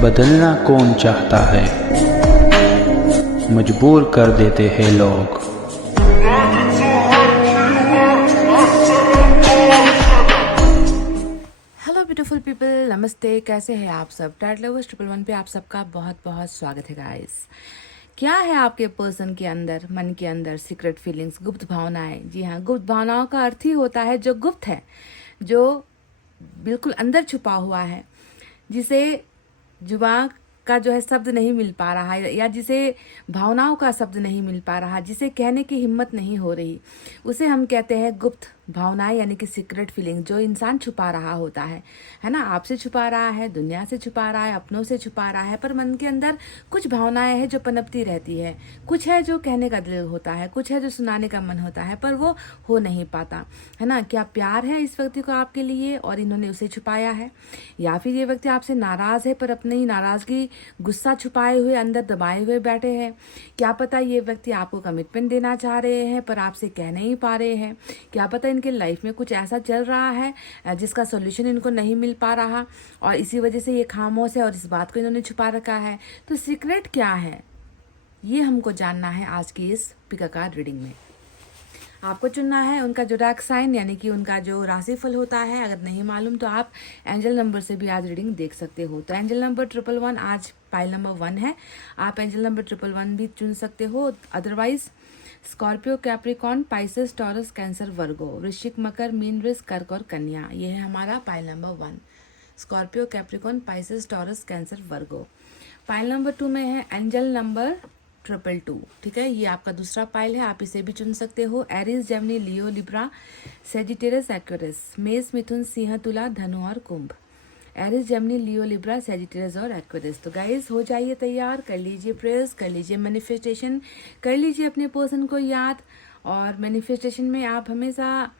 बदलना कौन चाहता है, मजबूर कर देते हैं लोग। हेलो ब्यूटीफुल पीपल, नमस्ते। कैसे हैं आप सब? टैट लवर्स 111 पे आप सबका बहुत बहुत स्वागत है गाइस। क्या है आपके पर्सन के अंदर, मन के अंदर सीक्रेट फीलिंग्स, गुप्त भावनाएं? जी हाँ, गुप्त भावनाओं का अर्थ ही होता है जो गुप्त है, जो बिल्कुल अंदर छुपा हुआ है, जिसे जुबान का जो है शब्द नहीं मिल पा रहा है, या जिसे भावनाओं का शब्द नहीं मिल पा रहा, जिसे कहने की हिम्मत नहीं हो रही, उसे हम कहते हैं गुप्त भावनाएं, यानी कि सीक्रेट फीलिंग, जो इंसान छुपा रहा होता है ना। आपसे छुपा रहा है, दुनिया से छुपा रहा है, अपनों से छुपा रहा है, पर मन के अंदर कुछ भावनाएं हैं जो पनपती रहती है। कुछ है जो कहने का दिल होता है, कुछ है जो सुनाने का मन होता है, पर वो हो नहीं पाता, है ना। क्या प्यार है इस व्यक्ति को आपके लिए और इन्होंने उसे छुपाया है, या फिर ये व्यक्ति आपसे नाराज है पर अपनी नाराजगी, गुस्सा छुपाए हुए अंदर दबाए हुए बैठे हैं। क्या पता ये व्यक्ति आपको कमिटमेंट देना चाह रहे हैं पर आपसे कह नहीं पा रहे हैं। क्या पता इनके लाइफ में कुछ ऐसा चल रहा है जिसका सॉल्यूशन इनको नहीं मिल पा रहा, और इसी वजह से ये खामोश है और इस बात को इन्होंने छुपा रखा है। तो सीक्रेट क्या है, ये हमको जानना है आज की इस पिका कार्ड रीडिंग में। आपको चुनना है उनका जोडाक साइन, यानी कि उनका जो राशिफल होता है। अगर नहीं मालूम तो आप एंजल नंबर से भी आज रीडिंग देख सकते हो। तो एंजल नंबर 111 आज पाइल नंबर 1 है। आप एंजल नंबर 111 भी चुन सकते हो। Otherwise Scorpio, Capricorn, Pisces, Taurus, Cancer, Virgo, वृश्चिक, मकर, मीन, वृष, कर्क और कन्या। ये है हमारा pile number 1। Scorpio, Capricorn, Pisces, Taurus, Cancer, Virgo. Pile number 2 में है एंजल नंबर 222। ठीक है, ये आपका दूसरा पाइल है। आप इसे भी चुन सकते हो। Aries, Gemini, Leo, Libra, Sagittarius, Aquarius, मेष, मिथुन, सिंह, तुला, धनु और कुंभ। Aries, Gemini, Leo, Libra, Sagittarius और एक्वेरियस। तो गाइस, हो जाइए तैयार, कर लीजिए प्रेयर्स, कर लीजिए मैनिफेस्टेशन, कर लीजिए अपने पर्सन को याद। और मैनिफेस्टेशन में आप हमेशा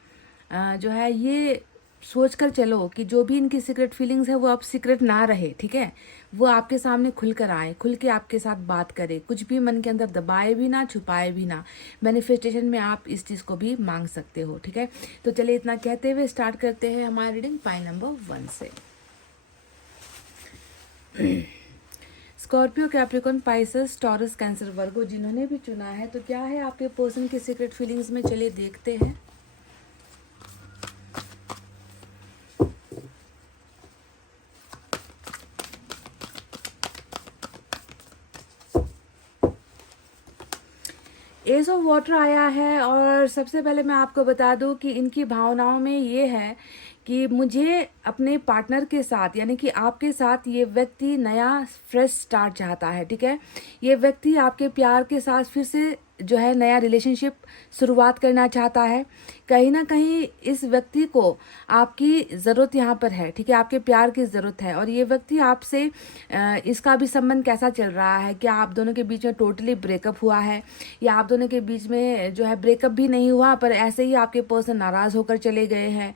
जो है ये सोच कर चलो कि जो भी इनकी सीक्रेट फीलिंग्स है वो अब सीक्रेट ना रहे। ठीक है, वो आपके सामने खुल कर आए, खुल के आपके साथ बात करे, कुछ भी मन के अंदर दबाए भी ना, छुपाए भी ना। मैनिफेस्टेशन में आप इस चीज़ को भी मांग सकते हो। ठीक है, तो चलिए इतना कहते हुए स्टार्ट करते हैं हमारी रीडिंग पाइल नंबर 1 से। Scorpio, Capricorn, Pisces, Taurus, Cancer, Virgo जिन्होंने भी चुना है, तो क्या है आपके पर्सन की सीक्रेट फीलिंग्स में, चलिए देखते हैं। एस ऑफ वाटर आया है, और सबसे पहले मैं आपको बता दूं कि इनकी भावनाओं में ये है कि मुझे अपने पार्टनर के साथ, यानी कि आपके साथ, ये व्यक्ति नया फ्रेश स्टार्ट चाहता है। ठीक है, ये व्यक्ति आपके प्यार के साथ फिर से जो है नया रिलेशनशिप शुरुआत करना चाहता है। कहीं ना कहीं इस व्यक्ति को आपकी ज़रूरत यहाँ पर है। ठीक है, आपके प्यार की ज़रूरत है। और ये व्यक्ति आपसे, इसका भी संबंध कैसा चल रहा है, क्या आप दोनों के बीच में टोटली ब्रेकअप हुआ है, या आप दोनों के बीच में जो है ब्रेकअप भी नहीं हुआ पर ऐसे ही आपके पर्सन नाराज़ होकर चले गए हैं,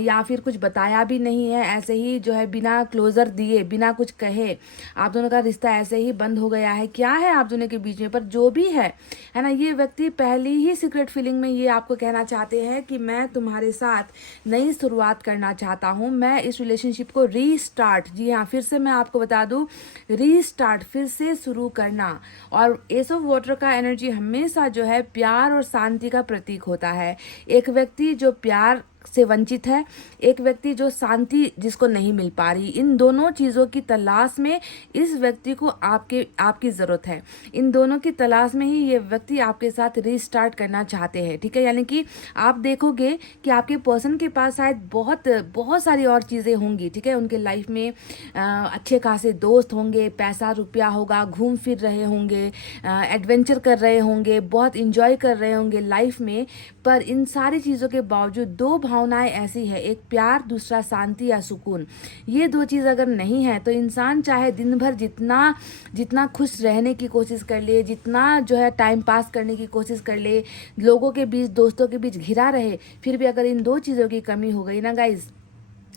या फिर कुछ बताया भी नहीं है, ऐसे ही जो है बिना क्लोजर दिए, बिना कुछ कहे आप दोनों का रिश्ता ऐसे ही बंद हो गया है। क्या है आप दोनों के बीच में, पर जो भी है ना, ये व्यक्ति पहली ही सीक्रेट फीलिंग में ये आपको कहना चाहते हैं कि मैं तुम्हारे साथ नई शुरुआत करना चाहता हूँ, मैं इस रिलेशनशिप को रीस्टार्ट, जी हाँ, फिर से मैं आपको बता दूँ, रीस्टार्ट, फिर से शुरू करना। और एस ऑफ वाटर का एनर्जी हमेशा जो है प्यार और शांति का प्रतीक होता है। एक व्यक्ति जो प्यार से वंचित है, एक व्यक्ति जो शांति जिसको नहीं मिल पा रही, इन दोनों चीज़ों की तलाश में इस व्यक्ति को आपकी ज़रूरत है। इन दोनों की तलाश में ही ये व्यक्ति आपके साथ रीस्टार्ट करना चाहते हैं। ठीक है, यानी कि आप देखोगे कि आपके पर्सन के पास शायद बहुत बहुत सारी और चीज़ें होंगी। ठीक है, उनके लाइफ में अच्छे खासे दोस्त होंगे, पैसा रुपया होगा, घूम फिर रहे होंगे, एडवेंचर कर रहे होंगे, बहुत इंजॉय कर रहे होंगे लाइफ में। पर इन सारी चीज़ों के बावजूद दो भावनाएं ऐसी है, एक प्यार, दूसरा शांति या सुकून। ये दो चीज़ अगर नहीं है तो इंसान चाहे दिन भर जितना जितना खुश रहने की कोशिश कर ले, जितना जो है टाइम पास करने की कोशिश कर ले, लोगों के बीच, दोस्तों के बीच घिरा रहे, फिर भी अगर इन दो चीज़ों की कमी हो गई ना गाइज,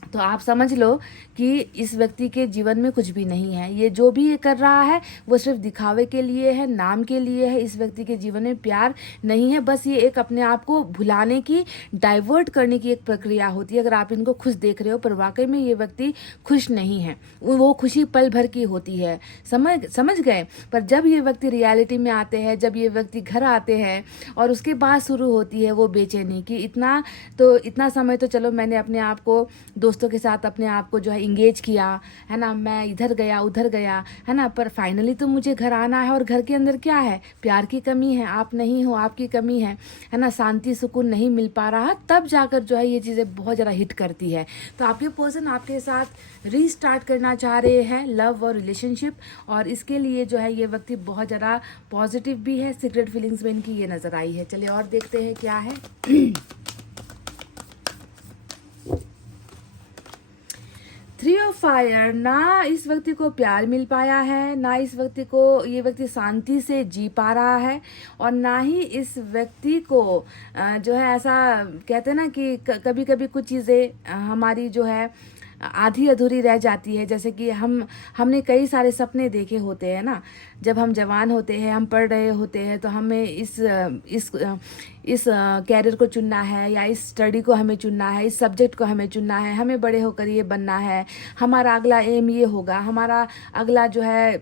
तो आप समझ लो कि इस व्यक्ति के जीवन में कुछ भी नहीं है। ये जो भी ये कर रहा है वो सिर्फ दिखावे के लिए है, नाम के लिए है। इस व्यक्ति के जीवन में प्यार नहीं है, बस ये एक अपने आप को भुलाने की, डाइवर्ट करने की एक प्रक्रिया होती है। अगर आप इनको खुश देख रहे हो पर वाकई में ये व्यक्ति खुश नहीं है, वो खुशी पल भर की होती है। समझ गए। पर जब ये व्यक्ति रियलिटी में आते हैं, जब ये व्यक्ति घर आते हैं और उसके बाद शुरू होती है वो बेचैनी कि इतना समय तो चलो मैंने अपने आप को दोस्तों के साथ अपने आप को जो है इंगेज किया है ना, मैं इधर गया उधर गया है ना, पर फाइनली तो मुझे घर आना है और घर के अंदर क्या है, प्यार की कमी है, आप नहीं हो, आपकी कमी है ना, शांति सुकून नहीं मिल पा रहा। तब जाकर जो है ये चीज़ें बहुत ज़्यादा हिट करती है। तो आपके पर्सन आपके साथ रीस्टार्ट करना चाह रहे हैं लव और रिलेशनशिप, और इसके लिए जो है ये व्यक्ति बहुत ज़्यादा पॉजिटिव भी है। सीक्रेट फीलिंग्स में इनकी ये नज़र आई है। चलिए और देखते हैं क्या है। थ्री ऑफ फायर, ना इस व्यक्ति को प्यार मिल पाया है, ना इस व्यक्ति को ये व्यक्ति शांति से जी पा रहा है, और ना ही इस व्यक्ति को जो है ऐसा कहते हैं ना कि कभी कभी कुछ चीज़ें हमारी जो है आधी अधूरी रह जाती है। जैसे कि हमने कई सारे सपने देखे होते हैं ना, जब हम जवान होते हैं, हम पढ़ रहे होते हैं, तो हमें इस कैरियर को चुनना है या इस स्टडी को हमें चुनना है, इस सब्जेक्ट को हमें चुनना है, हमें बड़े होकर ये बनना है, हमारा अगला एम ये होगा, हमारा अगला जो है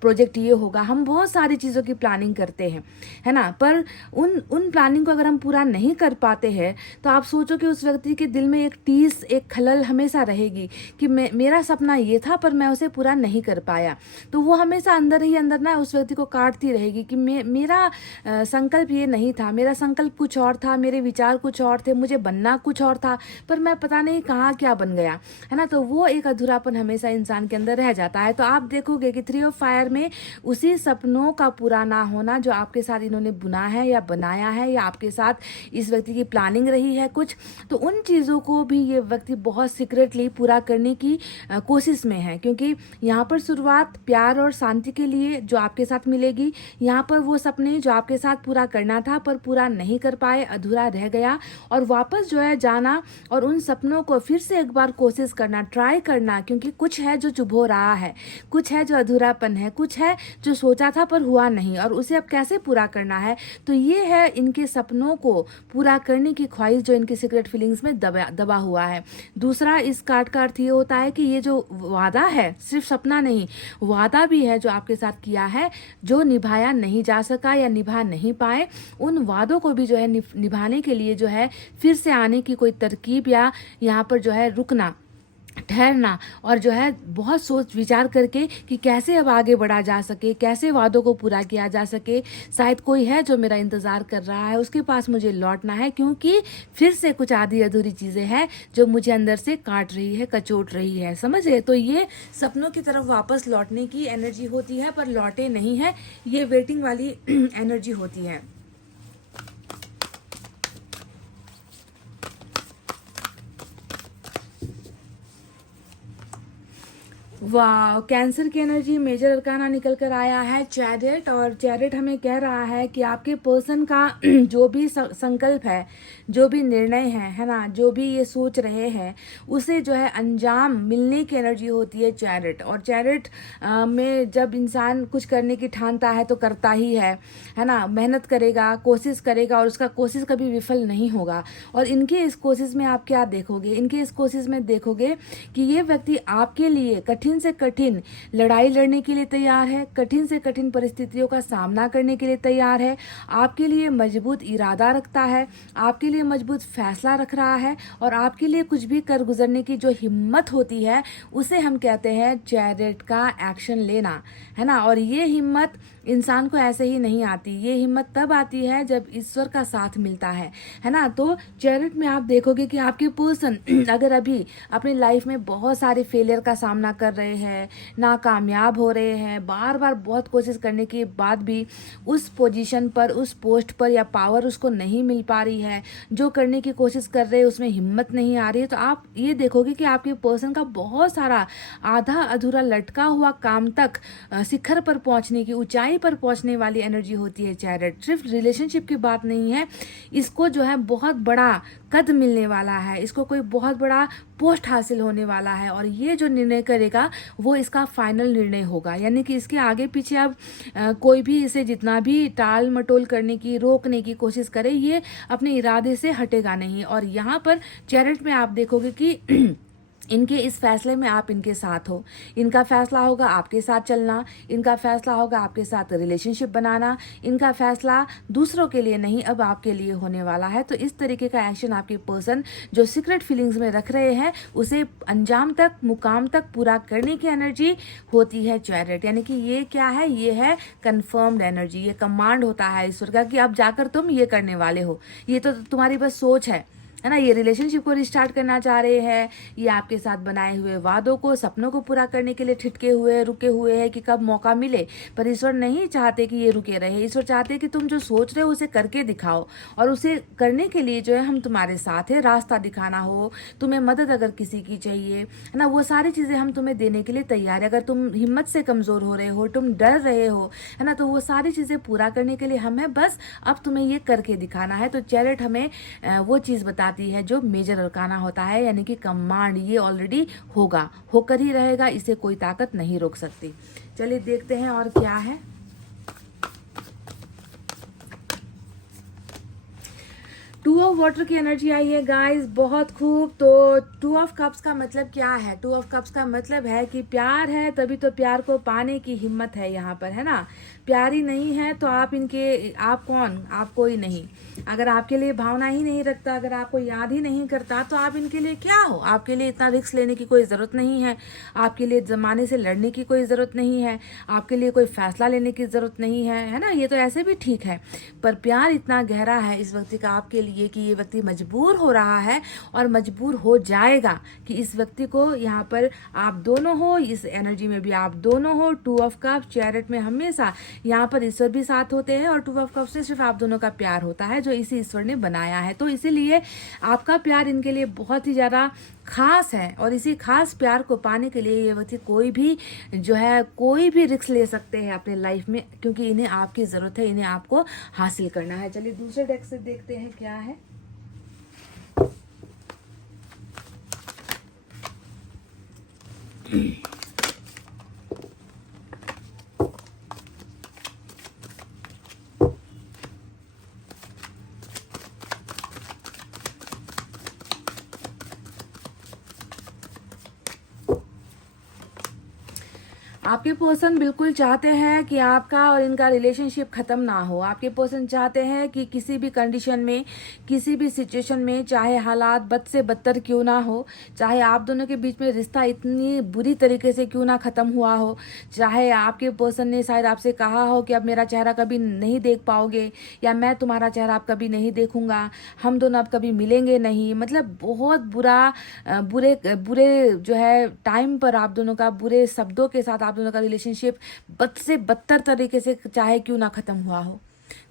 प्रोजेक्ट ये होगा। हम बहुत सारी चीज़ों की प्लानिंग करते हैं, है ना, पर उन प्लानिंग को अगर हम पूरा नहीं कर पाते हैं तो आप सोचो कि उस व्यक्ति के दिल में एक टीस, एक खलल हमेशा रहेगी कि मेरा सपना ये था पर मैं उसे पूरा नहीं कर पाया। तो वो हमेशा अंदर ही अंदर ना उस व्यक्ति को काटती रहेगी कि मेरा संकल्प ये नहीं था, मेरा संकल्प कुछ और था, मेरे विचार कुछ और थे, मुझे बनना कुछ और था, पर मैं पता नहीं कहाँ क्या बन गया, है ना। तो वो एक अधूरापन हमेशा इंसान के अंदर रह जाता है। तो आप देखोगे कि थ्री ऑफ फायर में उसी सपनों का पूरा ना होना जो आपके साथ इन्होंने बुना है या बनाया है, या आपके साथ इस व्यक्ति की प्लानिंग रही है कुछ, तो उन चीज़ों को भी ये व्यक्ति बहुत सीक्रेटली पूरा करने की कोशिश में है। क्योंकि यहाँ पर शुरुआत प्यार और शांति के लिए जो आपके साथ मिलेगी, यहाँ पर वो सपने जो आपके साथ पूरा करना था पर पूरा नहीं कर पाए, अधूरा रह गया, और वापस जो है जाना और उन सपनों को फिर से एक बार कोशिश करना, ट्राई करना, क्योंकि कुछ है जो चुभ हो रहा है, कुछ है जो अधूरापन है, कुछ है जो सोचा था पर हुआ नहीं, और उसे अब कैसे पूरा करना है। तो ये है इनके सपनों को पूरा करने की ख्वाहिश जो इनकी सीक्रेट फीलिंग्स में दबा हुआ है। दूसरा, इस कार्ड का अर्थ ये होता है कि ये जो वादा है सिर्फ सपना नहीं, वादा भी है जो आपके साथ किया है, जो निभाया नहीं जा सका या निभा नहीं पाए, उन वादों को भी जो है निभाने के लिए जो है फिर से आने की कोई तरकीब, या यहाँ पर जो है रुकना, ठहरना, और जो है बहुत सोच विचार करके कि कैसे अब आगे बढ़ा जा सके, कैसे वादों को पूरा किया जा सके। शायद कोई है जो मेरा इंतज़ार कर रहा है, उसके पास मुझे लौटना है, क्योंकि फिर से कुछ आधी अधूरी चीज़ें हैं जो मुझे अंदर से काट रही है, कचोट रही है, समझ रहे। तो ये सपनों की तरफ वापस लौटने की एनर्जी होती है, पर लौटे नहीं है, ये वेटिंग वाली एनर्जी होती है। वाह, कैंसर की एनर्जी मेजर अरकाना निकल कर आया है चैरियट, और चैरियट हमें कह रहा है कि आपके पर्सन का जो भी संकल्प है, जो भी निर्णय है ना, जो भी ये सोच रहे हैं, उसे जो है अंजाम मिलने की एनर्जी होती है चैरियट। और चैरियट में जब इंसान कुछ करने की ठानता है तो करता ही है ना, मेहनत करेगा, कोशिश करेगा, और उसका कोशिश कभी विफल नहीं होगा। और इनके इस कोशिश में आप क्या देखोगे, इनके इस कोशिश में देखोगे कि ये व्यक्ति आपके लिए कठिन से कठिन लड़ाई लड़ने के लिए तैयार है, कठिन से कठिन परिस्थितियों का सामना करने के लिए तैयार है, आपके लिए मजबूत इरादा रखता है, आपके लिए मजबूत फैसला रख रहा है, और आपके लिए कुछ भी कर गुजरने की जो हिम्मत होती है उसे हम कहते हैं चैरियट का एक्शन लेना, है ना। और ये हिम्मत इंसान को ऐसे ही नहीं आती, ये हिम्मत तब आती है जब ईश्वर का साथ मिलता है ना। तो चैरियट में आप देखोगे कि आपके पर्सन अगर अभी अपनी लाइफ में बहुत सारे फेलियर का सामना कर रहे हैं, नाकामयाब हो रहे हैं, बार बार बहुत कोशिश करने के बाद भी उस पोजीशन पर, उस पोस्ट पर या पावर उसको नहीं मिल पा रही है, जो करने की कोशिश कर रहे हैं उसमें हिम्मत नहीं आ रही है, तो आप ये देखोगे कि आपके पर्सन का बहुत सारा आधा अधूरा लटका हुआ काम तक शिखर पर पहुंचने की, ऊंचाई पर पहुंचने वाली एनर्जी होती है चैरियट। सिर्फ रिलेशनशिप की बात नहीं है, इसको जो है बहुत बड़ा कद मिलने वाला है, इसको कोई बहुत बड़ा पोस्ट हासिल होने वाला है और ये जो निर्णय करेगा वो इसका फाइनल निर्णय होगा। यानी कि इसके आगे पीछे अब कोई भी इसे जितना भी टाल मटोल करने की, रोकने की कोशिश करे, ये अपने इरादे से हटेगा नहीं। और यहाँ पर चैरिट में आप देखोगे कि इनके इस फैसले में आप इनके साथ हो। इनका फैसला होगा आपके साथ चलना, इनका फैसला होगा आपके साथ रिलेशनशिप बनाना, इनका फैसला दूसरों के लिए नहीं अब आपके लिए होने वाला है। तो इस तरीके का एक्शन आपके पर्सन जो सीक्रेट फीलिंग्स में रख रहे हैं उसे अंजाम तक, मुकाम तक पूरा करने की एनर्जी होती है चैरिट। यानी कि ये क्या है, ये है कन्फर्म्ड एनर्जी, ये कमांड होता है ईश्वर का कि अब जाकर तुम ये करने वाले हो। ये तो तुम्हारी बस सोच है ना। ये रिलेशनशिप को रिस्टार्ट करना चाह रहे हैं, ये आपके साथ बनाए हुए वादों को, सपनों को पूरा करने के लिए ठिठके हुए, रुके हुए हैं कि कब मौका मिले। पर ईश्वर नहीं चाहते कि ये रुके रहे। ईश्वर चाहते कि तुम जो सोच रहे हो उसे करके दिखाओ, और उसे करने के लिए जो है हम तुम्हारे साथ है। रास्ता दिखाना हो, तुम्हें मदद अगर किसी की चाहिए है ना, वो सारी चीज़ें हम तुम्हें देने के लिए तैयार है। अगर तुम हिम्मत से कमज़ोर हो रहे हो, तुम डर रहे हो, है ना, तो वो सारी चीज़ें पूरा करने के लिए हम है। बस अब तुम्हें ये करके दिखाना है। तो चैरिट हमें वो चीज़ बताती है जो मेजर अरकाना होता है, यानी कि कमांड। ये ऑलरेडी होगा, होकर ही रहेगा, इसे कोई ताकत नहीं रोक सकती। चलिए देखते हैं और क्या है। टू ऑफ वाटर की एनर्जी आई है गाइस, बहुत खूब। तो टू ऑफ कप्स का मतलब क्या है? टू ऑफ कप्स का मतलब है कि प्यार है तभी तो प्यार को पाने की हिम्मत है यहाँ पर, है ना। प्यार ही नहीं है तो आप इनके, आप कौन? आप कोई नहीं। अगर आपके लिए भावना ही नहीं रखता, अगर आपको याद ही नहीं करता, तो आप इनके लिए क्या हो? आपके लिए इतना रिस्क लेने की कोई ज़रूरत नहीं है, आपके लिए ज़माने से लड़ने की कोई ज़रूरत नहीं है, आपके लिए कोई फैसला लेने की ज़रूरत नहीं है ना। ये तो ऐसे भी ठीक है, पर प्यार इतना गहरा है इस व्यक्ति का आपके लिए कि ये व्यक्ति मजबूर हो रहा है और मजबूर हो जाएगा कि इस व्यक्ति को यहाँ पर आप दोनों हो, इस एनर्जी में भी आप दोनों हो। टू ऑफ कप चैरिट में हमेशा यहाँ पर ईश्वर भी साथ होते हैं, और टू ऑफ कप से सिर्फ आप दोनों का प्यार होता है जो इसी ईश्वर ने बनाया है। तो इसीलिए आपका प्यार इनके लिए बहुत ही ज़्यादा खास है, और इसी खास प्यार को पाने के लिए ये व्यक्ति कोई भी जो है, कोई भी रिस्क ले सकते हैं अपने लाइफ में, क्योंकि इन्हें आपकी ज़रूरत है, इन्हें आपको हासिल करना है। चलिए दूसरे डेक से देखते हैं क्या है। आपके पर्सन बिल्कुल चाहते हैं कि आपका और इनका रिलेशनशिप ख़त्म ना हो। आपके पर्सन चाहते हैं कि किसी भी कंडीशन में, किसी भी सिचुएशन में, चाहे हालात बद से बदतर क्यों ना हो, चाहे आप दोनों के बीच में रिश्ता इतनी बुरी तरीके से क्यों ना ख़त्म हुआ हो, चाहे आपके पर्सन ने शायद आपसे कहा हो कि अब मेरा चेहरा कभी नहीं देख पाओगे, या मैं तुम्हारा चेहरा अब कभी नहीं देखूंगा, हम दोनों अब कभी मिलेंगे नहीं। मतलब बहुत बुरे बुरे जो है टाइम पर आप दोनों का, बुरे शब्दों के साथ आप दोनों का रिलेशनशिप बद से बदतर तरीके से चाहे क्यों ना खत्म हुआ हो।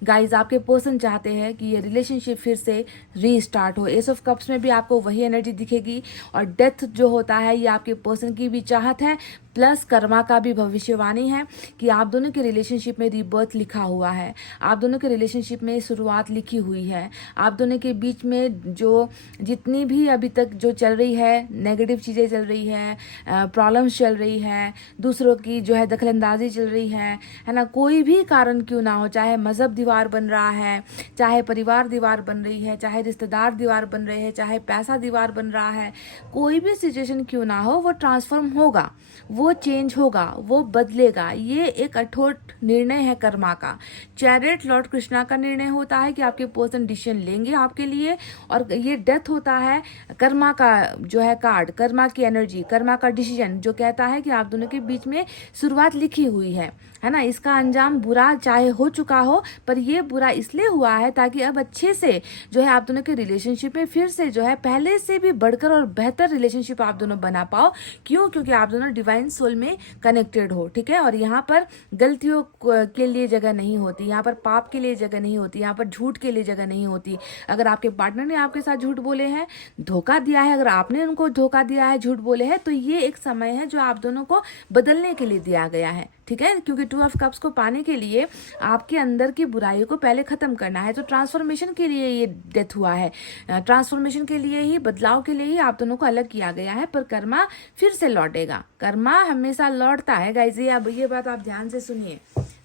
गाइज आपके पर्सन चाहते हैं कि ये रिलेशनशिप फिर से रीस्टार्ट हो। एस ऑफ कप्स में भी आपको वही एनर्जी दिखेगी, और डेथ जो होता है ये आपके पर्सन की भी चाहत है, प्लस कर्मा का भी भविष्यवाणी है कि आप दोनों के रिलेशनशिप में रीबर्थ लिखा हुआ है, आप दोनों के रिलेशनशिप में शुरुआत लिखी हुई है। आप दोनों के बीच में जो जितनी भी अभी तक जो चल रही है, नेगेटिव चीज़ें चल रही है, प्रॉब्लम्स चल रही है, दूसरों की जो है दखलंदाजी चल रही है ना, कोई भी कारण क्यों ना हो, चाहे मज़हब दीवार बन रहा है, चाहे परिवार दीवार बन रही है, चाहे रिश्तेदार दीवार बन रहे हैं, चाहे पैसा दीवार बन रहा है, कोई भी सिचुएशन क्यों ना हो, वो ट्रांसफॉर्म होगा, वो चेंज होगा, वो बदलेगा। ये एक अठोट निर्णय है कर्मा का। चैरिट लॉर्ड कृष्णा का निर्णय होता है कि आपके पर्सन डिसीजन लेंगे आपके लिए, और ये डेथ होता है कर्मा का जो है कार्ड, कर्मा की एनर्जी, कर्मा का डिसीजन जो कहता है कि आप दोनों के बीच में शुरुआत लिखी हुई है ना। इसका अंजाम बुरा चाहे हो चुका हो, पर ये बुरा इसलिए हुआ है ताकि अब अच्छे से जो है आप दोनों के रिलेशनशिप में फिर से जो है पहले से भी बढ़कर और बेहतर रिलेशनशिप आप दोनों बना पाओ। क्यों? क्योंकि आप दोनों डिवाइन सोल में कनेक्टेड हो, ठीक है। और यहाँ पर गलतियों के लिए जगह नहीं होती, यहाँ पर पाप के लिए जगह नहीं होती, यहाँ पर झूठ के लिए जगह नहीं होती। अगर आपके पार्टनर ने आपके साथ झूठ बोले हैं, धोखा दिया है, अगर आपने उनको धोखा दिया है, झूठ बोले हैं, तो ये एक समय है जो आप दोनों को बदलने के लिए दिया गया है, ठीक है। क्योंकि 2 ऑफ कप्स को पाने के लिए आपके अंदर की बुराइयों को पहले खत्म करना है। तो ट्रांसफॉर्मेशन के लिए ये डेथ हुआ है, ट्रांसफॉर्मेशन के लिए ही, बदलाव के लिए ही आप दोनों को अलग किया गया है। पर कर्मा फिर से लौटेगा, कर्मा हमेशा लौटता है गाइस। अब ये बात आप ध्यान से सुनिए,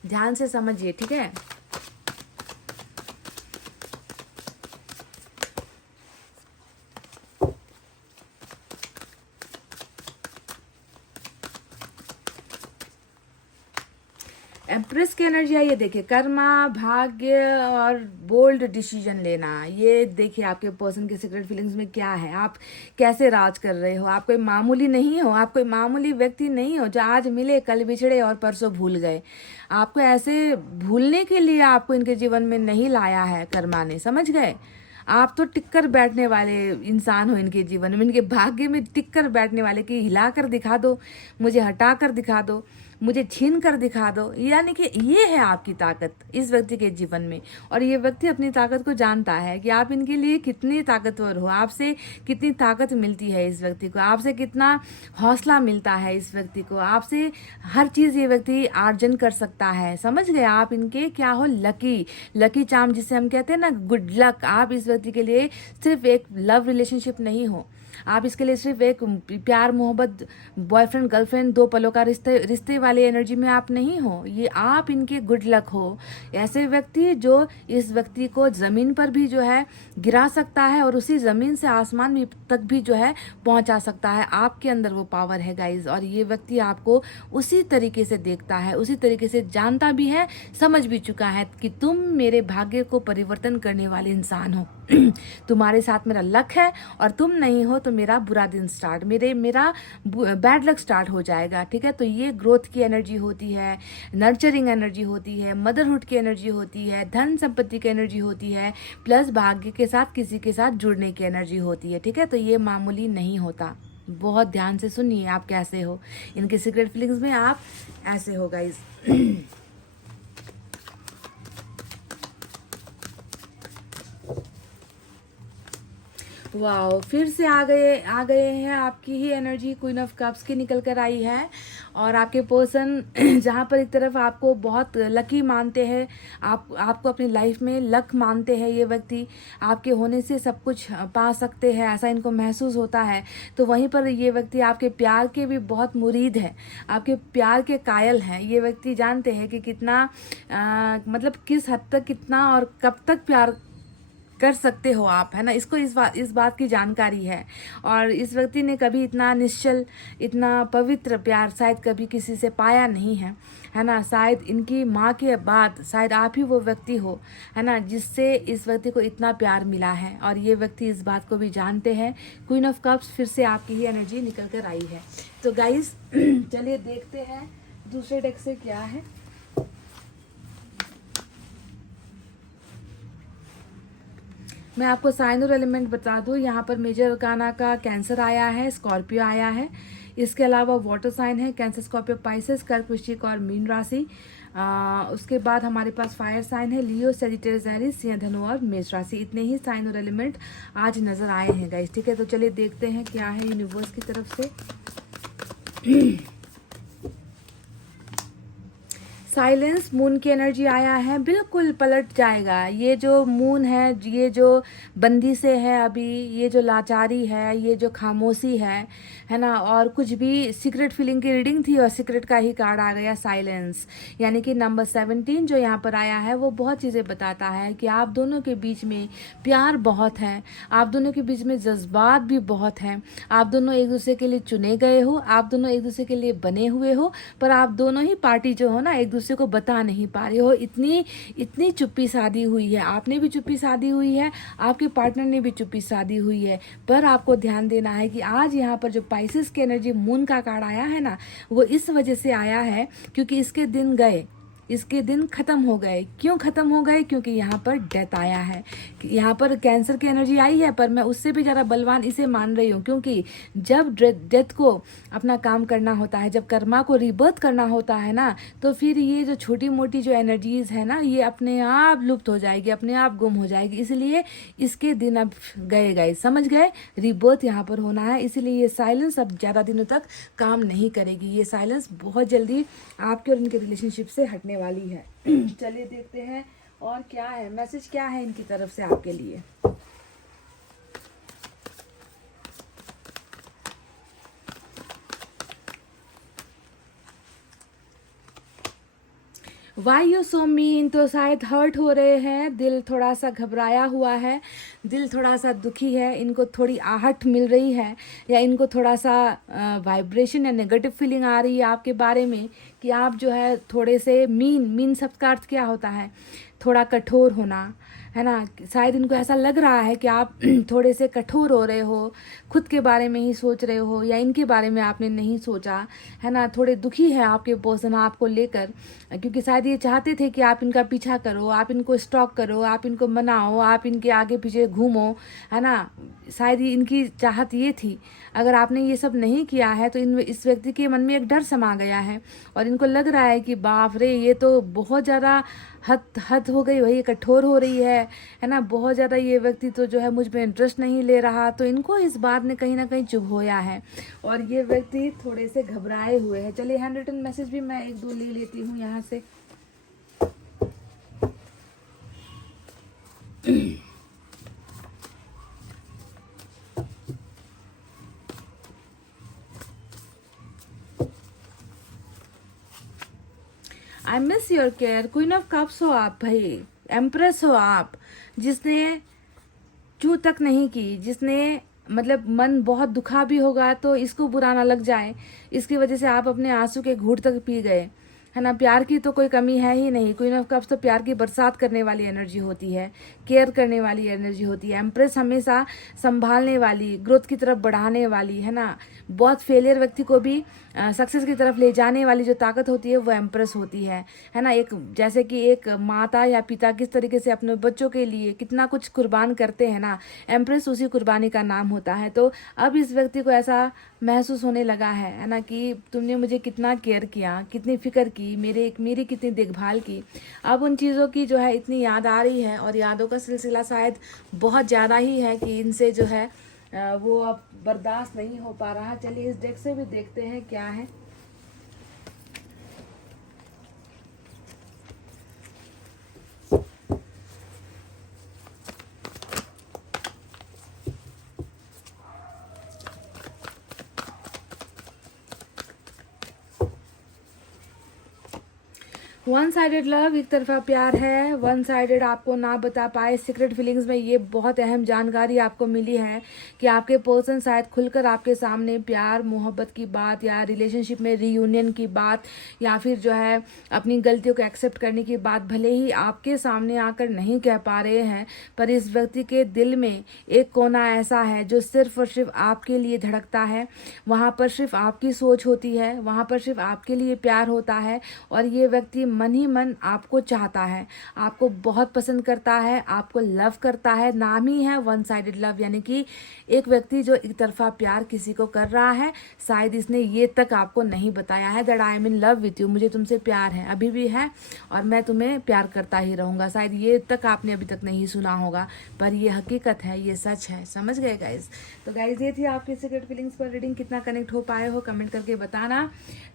ध्यान से समझिए, ठीक है। एम्प्रेस की एनर्जी है, ये देखिए, कर्मा, भाग्य और बोल्ड डिसीजन लेना। ये देखिए आपके पर्सन के सीक्रेट फीलिंग्स में क्या है, आप कैसे राज कर रहे हो। आप कोई मामूली नहीं हो, आप कोई मामूली व्यक्ति नहीं हो जो आज मिले कल बिछड़े और परसों भूल गए। आपको ऐसे भूलने के लिए आपको इनके जीवन में नहीं लाया है कर्मा ने, समझ गए। आप तो टिक कर बैठने वाले इंसान हो इनके जीवन में, इनके भाग्य में टिक कर बैठने वाले कि हिला कर दिखा दो मुझे, हटा कर दिखा दो मुझे, छीन कर दिखा दो। यानी कि ये है आपकी ताकत इस व्यक्ति के जीवन में। और ये व्यक्ति अपनी ताकत को जानता है कि आप इनके लिए कितनी ताकतवर हो, आपसे कितनी ताकत मिलती है इस व्यक्ति को, आपसे कितना हौसला मिलता है इस व्यक्ति को, आपसे हर चीज़ ये व्यक्ति आर्जन कर सकता है, समझ गए। आप इनके क्या हो, लकी चार्म जिसे हम कहते हैं ना, गुड लक। आप इस व्यक्ति के लिए सिर्फ एक लव रिलेशनशिप नहीं हो, आप इसके लिए सिर्फ एक प्यार मोहब्बत, बॉयफ्रेंड गर्लफ्रेंड, 2 पलों का रिश्ते वाली एनर्जी में आप नहीं हो। ये आप इनके गुड लक हो, ऐसे व्यक्ति जो इस व्यक्ति को ज़मीन पर भी जो है गिरा सकता है और उसी ज़मीन से आसमान भी तक भी जो है पहुंचा सकता है। आपके अंदर वो पावर है गाइज। और ये व्यक्ति आपको उसी तरीके से देखता है, उसी तरीके से जानता भी है, समझ भी चुका है कि तुम मेरे भाग्य को परिवर्तन करने वाले इंसान हो। तुम्हारे साथ मेरा लक है और तुम नहीं हो तो मेरा बुरा दिन स्टार्ट, मेरा बैड लक स्टार्ट हो जाएगा, ठीक है। तो ये ग्रोथ की एनर्जी होती है, नर्चरिंग एनर्जी होती है, मदरहुड की एनर्जी होती है, धन संपत्ति की एनर्जी होती है, प्लस भाग्य के साथ किसी के साथ जुड़ने की एनर्जी होती है, ठीक है। तो ये मामूली नहीं होता। बहुत ध्यान से सुनिए आप कैसे हो, इनके सीक्रेट फीलिंग्स में आप ऐसे हो गाइज। वाओ, फिर से आ गए हैं आपकी ही एनर्जी, क्वीन ऑफ कप्स की निकल कर आई है। और आपके पर्सन जहाँ पर एक तरफ आपको बहुत लकी मानते हैं, आपको अपनी लाइफ में लक मानते हैं, ये व्यक्ति आपके होने से सब कुछ पा सकते हैं, ऐसा इनको महसूस होता है। तो वहीं पर ये व्यक्ति आपके प्यार के भी बहुत मुरीद है, आपके प्यार के कायल हैं। ये व्यक्ति जानते हैं कि कितना मतलब किस हद तक, कितना और कब तक प्यार कर सकते हो आप, है ना। इसको इस बात की जानकारी है। और इस व्यक्ति ने कभी इतना निश्चल, इतना पवित्र प्यार शायद कभी किसी से पाया नहीं है ना। शायद इनकी माँ के बाद शायद आप ही वो व्यक्ति हो, है ना, जिससे इस व्यक्ति को इतना प्यार मिला है। और ये व्यक्ति इस बात को भी जानते हैं। क्वीन ऑफ कप्स फिर से आपकी ही एनर्जी निकल कर आई है। तो गाइज चलिए देखते हैं दूसरे डेक से क्या है। मैं आपको साइन और एलिमेंट बता दूं, यहाँ पर मेजर अरकाना का कैंसर आया है, स्कॉर्पियो आया है। इसके अलावा वाटर साइन है, कैंसर, स्कॉर्पियो, पाइसेस, कर्क, वृश्चिक और मीन राशि। उसके बाद हमारे पास फायर साइन है, लियो, सेजिटेरियस, एरीज, सिंह, धनु और मेष राशि। इतने ही साइन और एलिमेंट आज नजर आए हैं गाइस, ठीक है। तो चलिए देखते हैं क्या है यूनिवर्स की तरफ से। साइलेंस, मून की एनर्जी आया है, बिल्कुल पलट जाएगा। ये जो मून है, ये जो बंदी से है अभी, ये जो लाचारी है, ये जो खामोशी है ना। और कुछ भी सीक्रेट फीलिंग की रीडिंग थी और सीक्रेट का ही कार्ड आ गया, साइलेंस। यानी कि नंबर 17 जो यहाँ पर आया है वो बहुत चीज़ें बताता है कि आप दोनों के बीच में प्यार बहुत है, आप दोनों के बीच में जज्बात भी बहुत हैं, आप दोनों एक दूसरे के लिए चुने गए हो, आप दोनों एक दूसरे के लिए बने हुए हो, पर आप दोनों ही पार्टी जो हो ना एक दूसरे को बता नहीं पा रहे हो। इतनी चुप्पी साधी हुई है, आपने भी चुप्पी साधी हुई है, आपके पार्टनर ने भी चुप्पी साधी हुई है। पर आपको ध्यान देना है कि आज यहाँ पर जो स्पाइसेस की एनर्जी मून का कार्ड आया है ना, वो इस वजह से आया है क्योंकि इसके दिन गए, इसके दिन ख़त्म हो गए। क्यों ख़त्म हो गए? क्योंकि यहाँ पर डेथ आया है। यहाँ पर कैंसर की एनर्जी आई है, पर मैं उससे भी ज़्यादा बलवान इसे मान रही हूँ, क्योंकि जब डेथ को अपना काम करना होता है, जब कर्मा को रिबर्थ करना होता है ना, तो फिर ये जो छोटी मोटी जो एनर्जीज़ है ना, ये अपने आप लुप्त हो जाएगी, अपने आप गुम हो जाएगी। इसलिए इसके दिन अब गए, समझ गए? रिबर्थ यहाँ पर होना है, इसलिए ये साइलेंस अब ज़्यादा दिनों तक काम नहीं करेगी। ये साइलेंस बहुत जल्दी आपके और इनके रिलेशनशिप से हटने वाली है। चलिए देखते हैं और क्या है मैसेज, क्या है इनकी तरफ से आपके लिए। वाई यू सो मीन, तो शायद हर्ट हो रहे हैं, दिल थोड़ा सा घबराया हुआ है, दिल थोड़ा सा दुखी है, इनको थोड़ी आहट मिल रही है, या इनको थोड़ा सा वाइब्रेशन या नेगेटिव फीलिंग आ रही है आपके बारे में कि आप जो है थोड़े से मीन शब्द का अर्थ क्या होता है? थोड़ा कठोर होना, है ना। शायद इनको ऐसा लग रहा है कि आप थोड़े से कठोर हो रहे हो, खुद के बारे में ही सोच रहे हो, या इनके बारे में आपने नहीं सोचा, है ना। थोड़े दुखी है आपके पर्सन आपको लेकर, क्योंकि शायद ये चाहते थे कि आप इनका पीछा करो, आप इनको स्टॉक करो, आप इनको मनाओ, आप इनके आगे पीछे घूमो, है ना। शायद ये इनकी चाहत ये थी। अगर आपने ये सब नहीं किया है तो इस व्यक्ति के मन में एक डर समा गया है, और इनको लग रहा है कि बाप रे, ये तो बहुत ज़्यादा हद हो गई, वही कठोर हो रही है ना। बहुत ज़्यादा ये व्यक्ति तो जो है मुझ में इंटरेस्ट नहीं ले रहा, तो इनको इस बात ने कहीं ना कहीं चुभ होया है, और ये व्यक्ति थोड़े से घबराए हुए हैं। चलिए हैंड रिटन मैसेज भी मैं एक दो ले लेती हूँ यहाँ से। I miss your care, queen of cups हो आप भाई, एम्प्रेस हो आप, जिसने चू तक नहीं की, जिसने मतलब मन बहुत दुखा भी होगा तो इसको बुरा ना लग जाए, इसकी वजह से आप अपने आंसू के घूंट तक पी गए, है ना। प्यार की तो कोई कमी है ही नहीं। क्वीन ऑफ कप्स तो प्यार की बरसात करने वाली एनर्जी होती है, केयर करने वाली एनर्जी होती है। एम्प्रेस हमेशा संभालने वाली, ग्रोथ की तरफ बढ़ाने वाली, है ना। बहुत फेलियर व्यक्ति को भी सक्सेस की तरफ ले जाने वाली जो ताकत होती है वो एम्प्रेस होती है ना। एक जैसे कि एक माता या पिता किस तरीके से अपने बच्चों के लिए कितना कुछ कुर्बान करते हैं ना, एम्प्रेस उसी कुर्बानी का नाम होता है। तो अब इस व्यक्ति को ऐसा महसूस होने लगा है ना, कि तुमने मुझे कितना केयर किया, कितनी फिक्र की, मेरी कितनी देखभाल की। अब उन चीज़ों की जो है इतनी याद आ रही है, और यादों का सिलसिला शायद बहुत ज़्यादा ही है कि इनसे जो है वो अब बर्दाश्त नहीं हो पा रहा। चलिए इस डेक से भी देखते हैं क्या है। वन साइडेड लव, एक तरफा प्यार है। वन साइडेड आपको ना बता पाए सीक्रेट फीलिंग्स में ये बहुत अहम जानकारी आपको मिली है कि आपके पर्सन शायद खुलकर आपके सामने प्यार मोहब्बत की बात, या रिलेशनशिप में रीयूनियन की बात, या फिर जो है अपनी गलतियों को एक्सेप्ट करने की बात भले ही आपके सामने आकर नहीं कह पा रहे हैं, पर इस व्यक्ति के दिल में एक कोना ऐसा है जो सिर्फ और सिर्फ आपके लिए धड़कता है। वहाँ पर सिर्फ आपकी सोच होती है, वहाँ पर सिर्फ आपके लिए प्यार होता है, और ये व्यक्ति मन ही मन आपको चाहता है, आपको बहुत पसंद करता है, आपको लव करता है। नाम ही है वन साइडेड लव, यानी कि एक व्यक्ति जो एक तरफा प्यार किसी को कर रहा है। शायद इसने ये तक आपको नहीं बताया है that I am in love with you, मुझे तुमसे प्यार है, अभी भी है, और मैं तुम्हें प्यार करता ही रहूँगा। शायद ये तक आपने अभी तक नहीं सुना होगा, पर ये हकीकत है, ये सच है। समझ गए गाइज? तो गाइज ये थी आपकी सीक्रेट फीलिंग्स पर रीडिंग। कितना कनेक्ट हो पाए हो कमेंट करके बताना।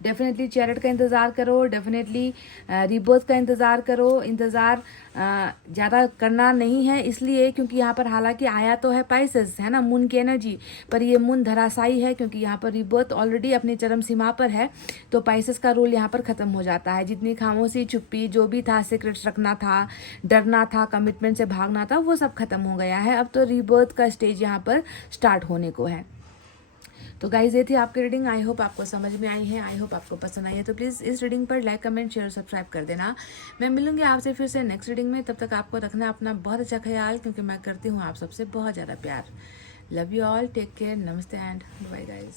डेफिनेटली चैरिट का इंतज़ार करो, डेफिनेटली रिबर्थ का इंतज़ार करो। इंतज़ार ज़्यादा करना नहीं है, इसलिए क्योंकि यहाँ पर हालांकि आया तो है पाइसेस, है ना, मून की एनर्जी, पर ये मून धराशायी है, क्योंकि यहाँ पर रिबर्थ ऑलरेडी अपने चरम सीमा पर है। तो पाइसेस का रोल यहाँ पर ख़त्म हो जाता है। जितनी खामोशी चुप्पी जो भी था, सीक्रेट्स रखना था, डरना था, कमिटमेंट से भागना था, वो सब खत्म हो गया है। अब तो रिबर्थ का स्टेज यहाँ पर स्टार्ट होने को है। तो गाइज ये थी आपकी रीडिंग। आई होप आपको समझ में आई है, आई होप आपको पसंद आई है। तो प्लीज़ इस रीडिंग पर लाइक कमेंट शेयर सब्सक्राइब कर देना। मैं मिलूंगी आपसे फिर से नेक्स्ट रीडिंग में। तब तक आपको रखना अपना बहुत अच्छा ख्याल, क्योंकि मैं करती हूँ आप सबसे बहुत ज़्यादा प्यार। Love you all, take care, नमस्ते and bye guys.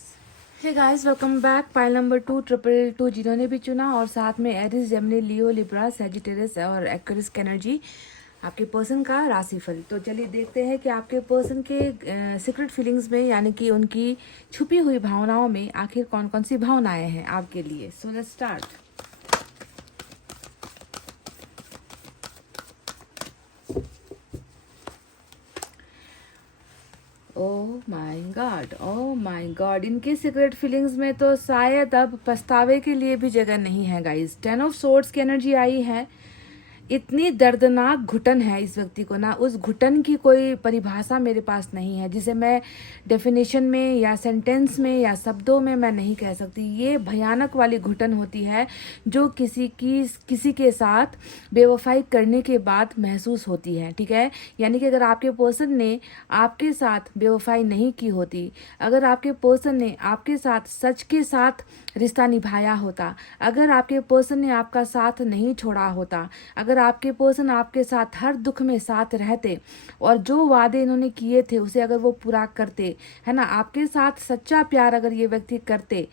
Hey guys, welcome back. Pile number 2 जिन्होंने भी चुना और साथ में Aries, Gemini, Leo, Libra, Sagittarius और एक्वेरियस की एनर्जी, आपके पर्सन का राशिफल। तो चलिए देखते हैं कि आपके पर्सन के सीक्रेट फीलिंग्स में, यानी कि उनकी छुपी हुई भावनाओं में आखिर कौन कौन सी भावनाएं हैं आपके लिए। So let's start. Oh my God, इनके सीक्रेट फीलिंग्स में तो शायद अब पछतावे के लिए भी जगह नहीं है गाइस। 10 ऑफ सोर्ड्स की एनर्जी आई है। इतनी दर्दनाक घुटन है इस व्यक्ति को ना, उस घुटन की कोई परिभाषा मेरे पास नहीं है जिसे मैं डेफिनेशन में या सेंटेंस में या शब्दों में मैं नहीं कह सकती। ये भयानक वाली घुटन होती है जो किसी के साथ बेवफाई करने के बाद महसूस होती है, ठीक है। यानी कि अगर आपके पर्सन ने आपके साथ बेवफाई नहीं की होती, अगर आपके पर्सन ने आपके साथ सच के साथ रिश्ता निभाया होता, अगर आपके पर्सन ने आपका साथ नहीं छोड़ा होता, अगर आपके पर्सन आपके साथ हर दुख में साथ रहते और जो वादे इन्होंने किए थे उसे अगर वो पूरा करते, है ना, आपके साथ सच्चा प्यार अगर ये व्यक्ति करते,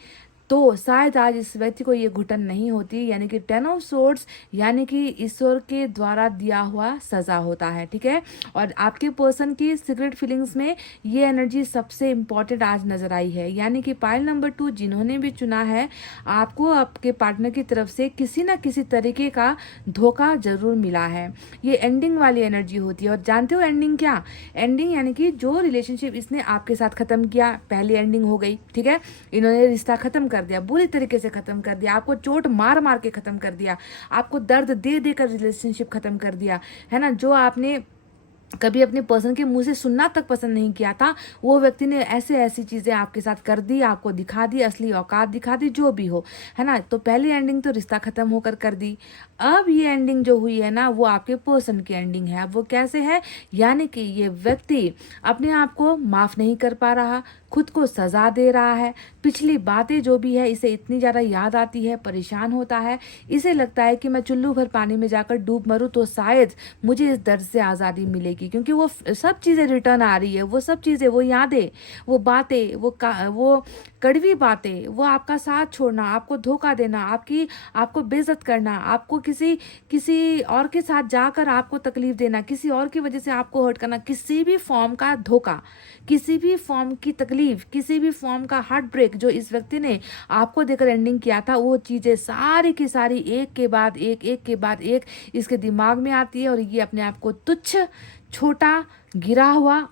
तो शायद आज इस व्यक्ति को ये घुटन नहीं होती। यानी कि 10 ऑफ सोर्ड्स यानी कि ईश्वर के द्वारा दिया हुआ सजा होता है, ठीक है। और आपके पर्सन की सीक्रेट फीलिंग्स में ये एनर्जी सबसे इंपॉर्टेंट आज नजर आई है। यानी कि पाइल नंबर 2 जिन्होंने भी चुना है, आपको आपके पार्टनर की तरफ से किसी ना किसी तरीके का धोखा जरूर मिला है। ये एंडिंग वाली एनर्जी होती है। और जानते हो एंडिंग क्या? एंडिंग यानी कि जो रिलेशनशिप इसने आपके साथ खत्म किया, पहली एंडिंग हो गई, ठीक है। इन्होंने रिश्ता खत्म कर दिया, बुरी तरीके से खत्म कर दिया, आपको चोट मार मार के खत्म कर दिया, आपको दर्द दे देकर रिलेशनशिप खत्म कर दिया, है ना। जो आपने कभी अपने पर्सन के मुंह से सुनना तक पसंद नहीं किया था, वो व्यक्ति ने ऐसे ऐसी चीजें आपके साथ कर दी, आपको दिखा दी, असली औकात दिखा दी, जो भी हो, है ना। तो पहली एंडिंग तो रिश्ता खत्म होकर कर दी। अब ये एंडिंग जो हुई है ना, वो आपके पर्सन की एंडिंग है। अब वो कैसे है? यानी कि ये व्यक्ति अपने आप को माफ नहीं कर पा रहा, खुद को सजा दे रहा है, पिछली बातें जो भी है इसे इतनी ज़्यादा याद आती है, परेशान होता है, इसे लगता है कि मैं चुल्लू भर पानी में जाकर डूब मरूं तो शायद मुझे इस दर्द से आज़ादी मिलेगी। क्योंकि वो सब चीज़ें रिटर्न आ रही है, वो सब चीज़ें, वो यादें, वो बातें, वो कड़वी बातें, वो आपका साथ छोड़ना, आपको धोखा देना, आपको बेइज्जत करना, आपको किसी और के साथ जाकर आपको तकलीफ देना, किसी और की वजह से आपको हर्ट करना, किसी भी फॉर्म का धोखा, किसी भी फॉर्म की तकलीफ, किसी भी फॉर्म का हार्ट ब्रेक जो इस व्यक्ति ने आपको देकर एंडिंग किया था, वो चीज़ें सारी की सारी एक के बाद एक इसके दिमाग में आती है। और ये अपने आप को तुच्छ, छोटा, गिरा हुआ,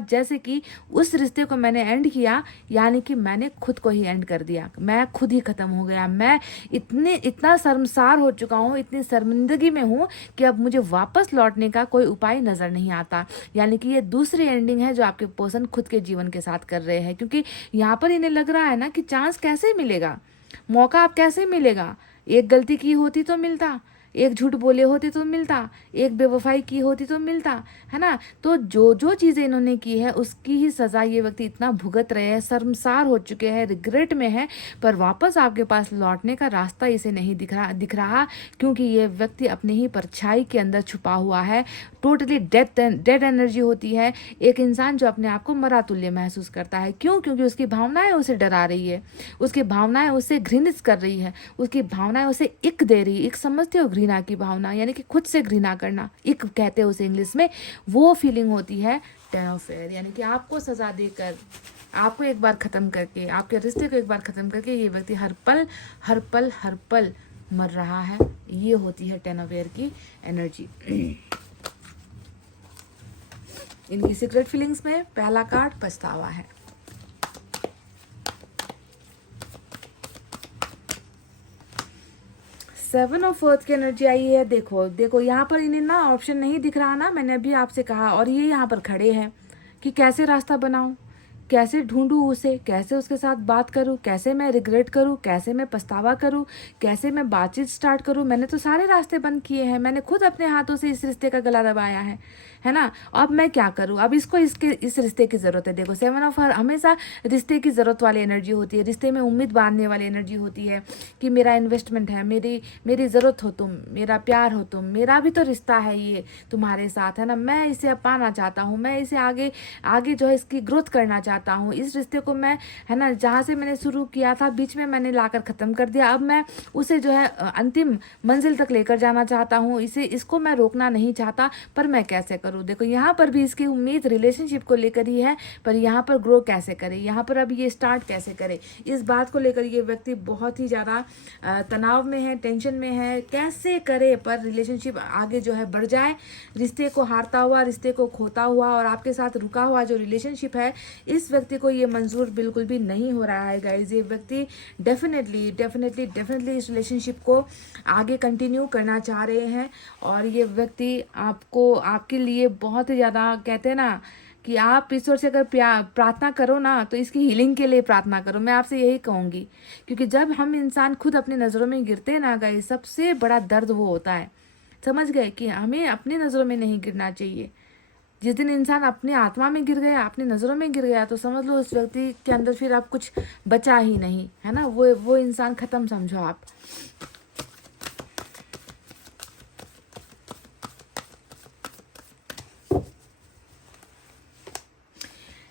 जैसे कि उस रिश्ते को मैंने एंड किया, यानी कि मैंने खुद को ही एंड कर दिया, मैं खुद ही खत्म हो गया, मैं इतना शर्मसार हो चुका हूँ, इतनी शर्मिंदगी में हूँ कि अब मुझे वापस लौटने का कोई उपाय नजर नहीं आता। यानी कि ये दूसरी एंडिंग है जो आपके पर्सन खुद के जीवन के साथ कर रहे हैं। क्योंकि यहाँ पर इन्हें लग रहा है ना कि चांस कैसे मिलेगा, मौका अब कैसे मिलेगा। एक गलती की होती तो मिलता, एक झूठ बोले होते तो मिलता, एक बेवफाई की होती तो मिलता, है ना। तो जो जो चीज़ें इन्होंने की है उसकी ही सज़ा ये व्यक्ति इतना भुगत रहे हैं, शर्मसार हो चुके हैं, रिग्रेट में है, पर वापस आपके पास लौटने का रास्ता इसे नहीं दिख रहा क्योंकि ये व्यक्ति अपने ही परछाई के अंदर छुपा हुआ है। टोटली डेड एनर्जी होती है एक इंसान जो अपने आप को मरा तुल्य महसूस करता है। क्यों? क्योंकि उसकी भावनाएं उसे डरा रही है, उसकी भावनाएं उसे घृणित कर रही है, उसकी भावनाएं उसे इक दे रही है। इक समझते हो? घृणा की भावना, यानी कि खुद से घृणा करना, इक कहते हैं उसे इंग्लिश में। वो फीलिंग होती है 10 ऑफ एयर, यानी कि आपको सजा देकर, आपको एक बार खत्म करके, आपके रिश्ते को एक बार खत्म करके ये व्यक्ति हर पल मर रहा है। ये होती है 10 ऑफ एयर की एनर्जी। इनकी सीक्रेट फीलिंग्स में पहला कार्ड पछतावा है। सेवन ऑफ अर्थ की एनर्जी आई है। देखो यहाँ पर इन्हें ना ऑप्शन नहीं दिख रहा ना, मैंने अभी आपसे कहा, और ये यहाँ पर खड़े हैं कि कैसे रास्ता बनाऊं, कैसे ढूंढूं उसे, कैसे उसके साथ बात करूं, कैसे मैं रिग्रेट करूं, कैसे मैं पछतावा करूं, कैसे मैं बातचीत स्टार्ट करूं। मैंने तो सारे रास्ते बंद किए हैं, मैंने खुद अपने हाथों से इस रिश्ते का गला दबाया है ना। अब मैं क्या करूं? अब इस रिश्ते की ज़रूरत है। देखो 7 ऑफ हार्ट हमेशा रिश्ते की ज़रूरत वाली एनर्जी होती है, रिश्ते में उम्मीद बांधने वाली एनर्जी होती है कि मेरा इन्वेस्टमेंट है, मेरी ज़रूरत हो तुम, मेरा प्यार हो तुम, मेरा भी तो रिश्ता है ये तुम्हारे साथ, है ना। मैं इसे अब पाना चाहता हूँ, मैं इसे आगे जो है इसकी ग्रोथ करना चाहता चाहता हूँ, इस रिश्ते को मैं, है ना, जहाँ से मैंने शुरू किया था बीच में मैंने लाकर ख़त्म कर दिया, अब मैं उसे जो है अंतिम मंजिल तक लेकर जाना चाहता हूँ, इसको मैं रोकना नहीं चाहता, पर मैं कैसे करूँ। देखो यहाँ पर भी इसकी उम्मीद रिलेशनशिप को लेकर ही है, पर यहाँ पर ग्रो कैसे करे, यहाँ पर अब ये स्टार्ट कैसे करे, इस बात को लेकर ये व्यक्ति बहुत ही ज़्यादा तनाव में है, टेंशन में है, कैसे करे पर रिलेशनशिप आगे जो है बढ़ जाए, रिश्ते को हारता हुआ, रिश्ते को खोता हुआ और आपके साथ रुका हुआ जो रिलेशनशिप है, इस व्यक्ति को ये मंजूर बिल्कुल भी नहीं हो रहा है गाइज। ये व्यक्ति डेफिनेटली इस रिलेशनशिप को आगे कंटिन्यू करना चाह रहे हैं और ये व्यक्ति आपको, आपके लिए बहुत ही ज़्यादा, कहते हैं ना कि आप ईश्वर से अगर प्रार्थना करो ना तो इसकी हीलिंग के लिए प्रार्थना करो, मैं आपसे यही कहूँगी। क्योंकि जब हम इंसान खुद अपनी नज़रों में गिरते हैं ना गाइस, सबसे बड़ा दर्द वो होता है, समझ गए, कि हमें अपनी नज़रों में नहीं गिरना चाहिए। जिस दिन इंसान अपनी आत्मा में गिर गया, अपनी नज़रों में गिर गया, तो समझ लो उस व्यक्ति के अंदर फिर आप कुछ बचा ही नहीं, है ना, वो इंसान ख़त्म समझो आप।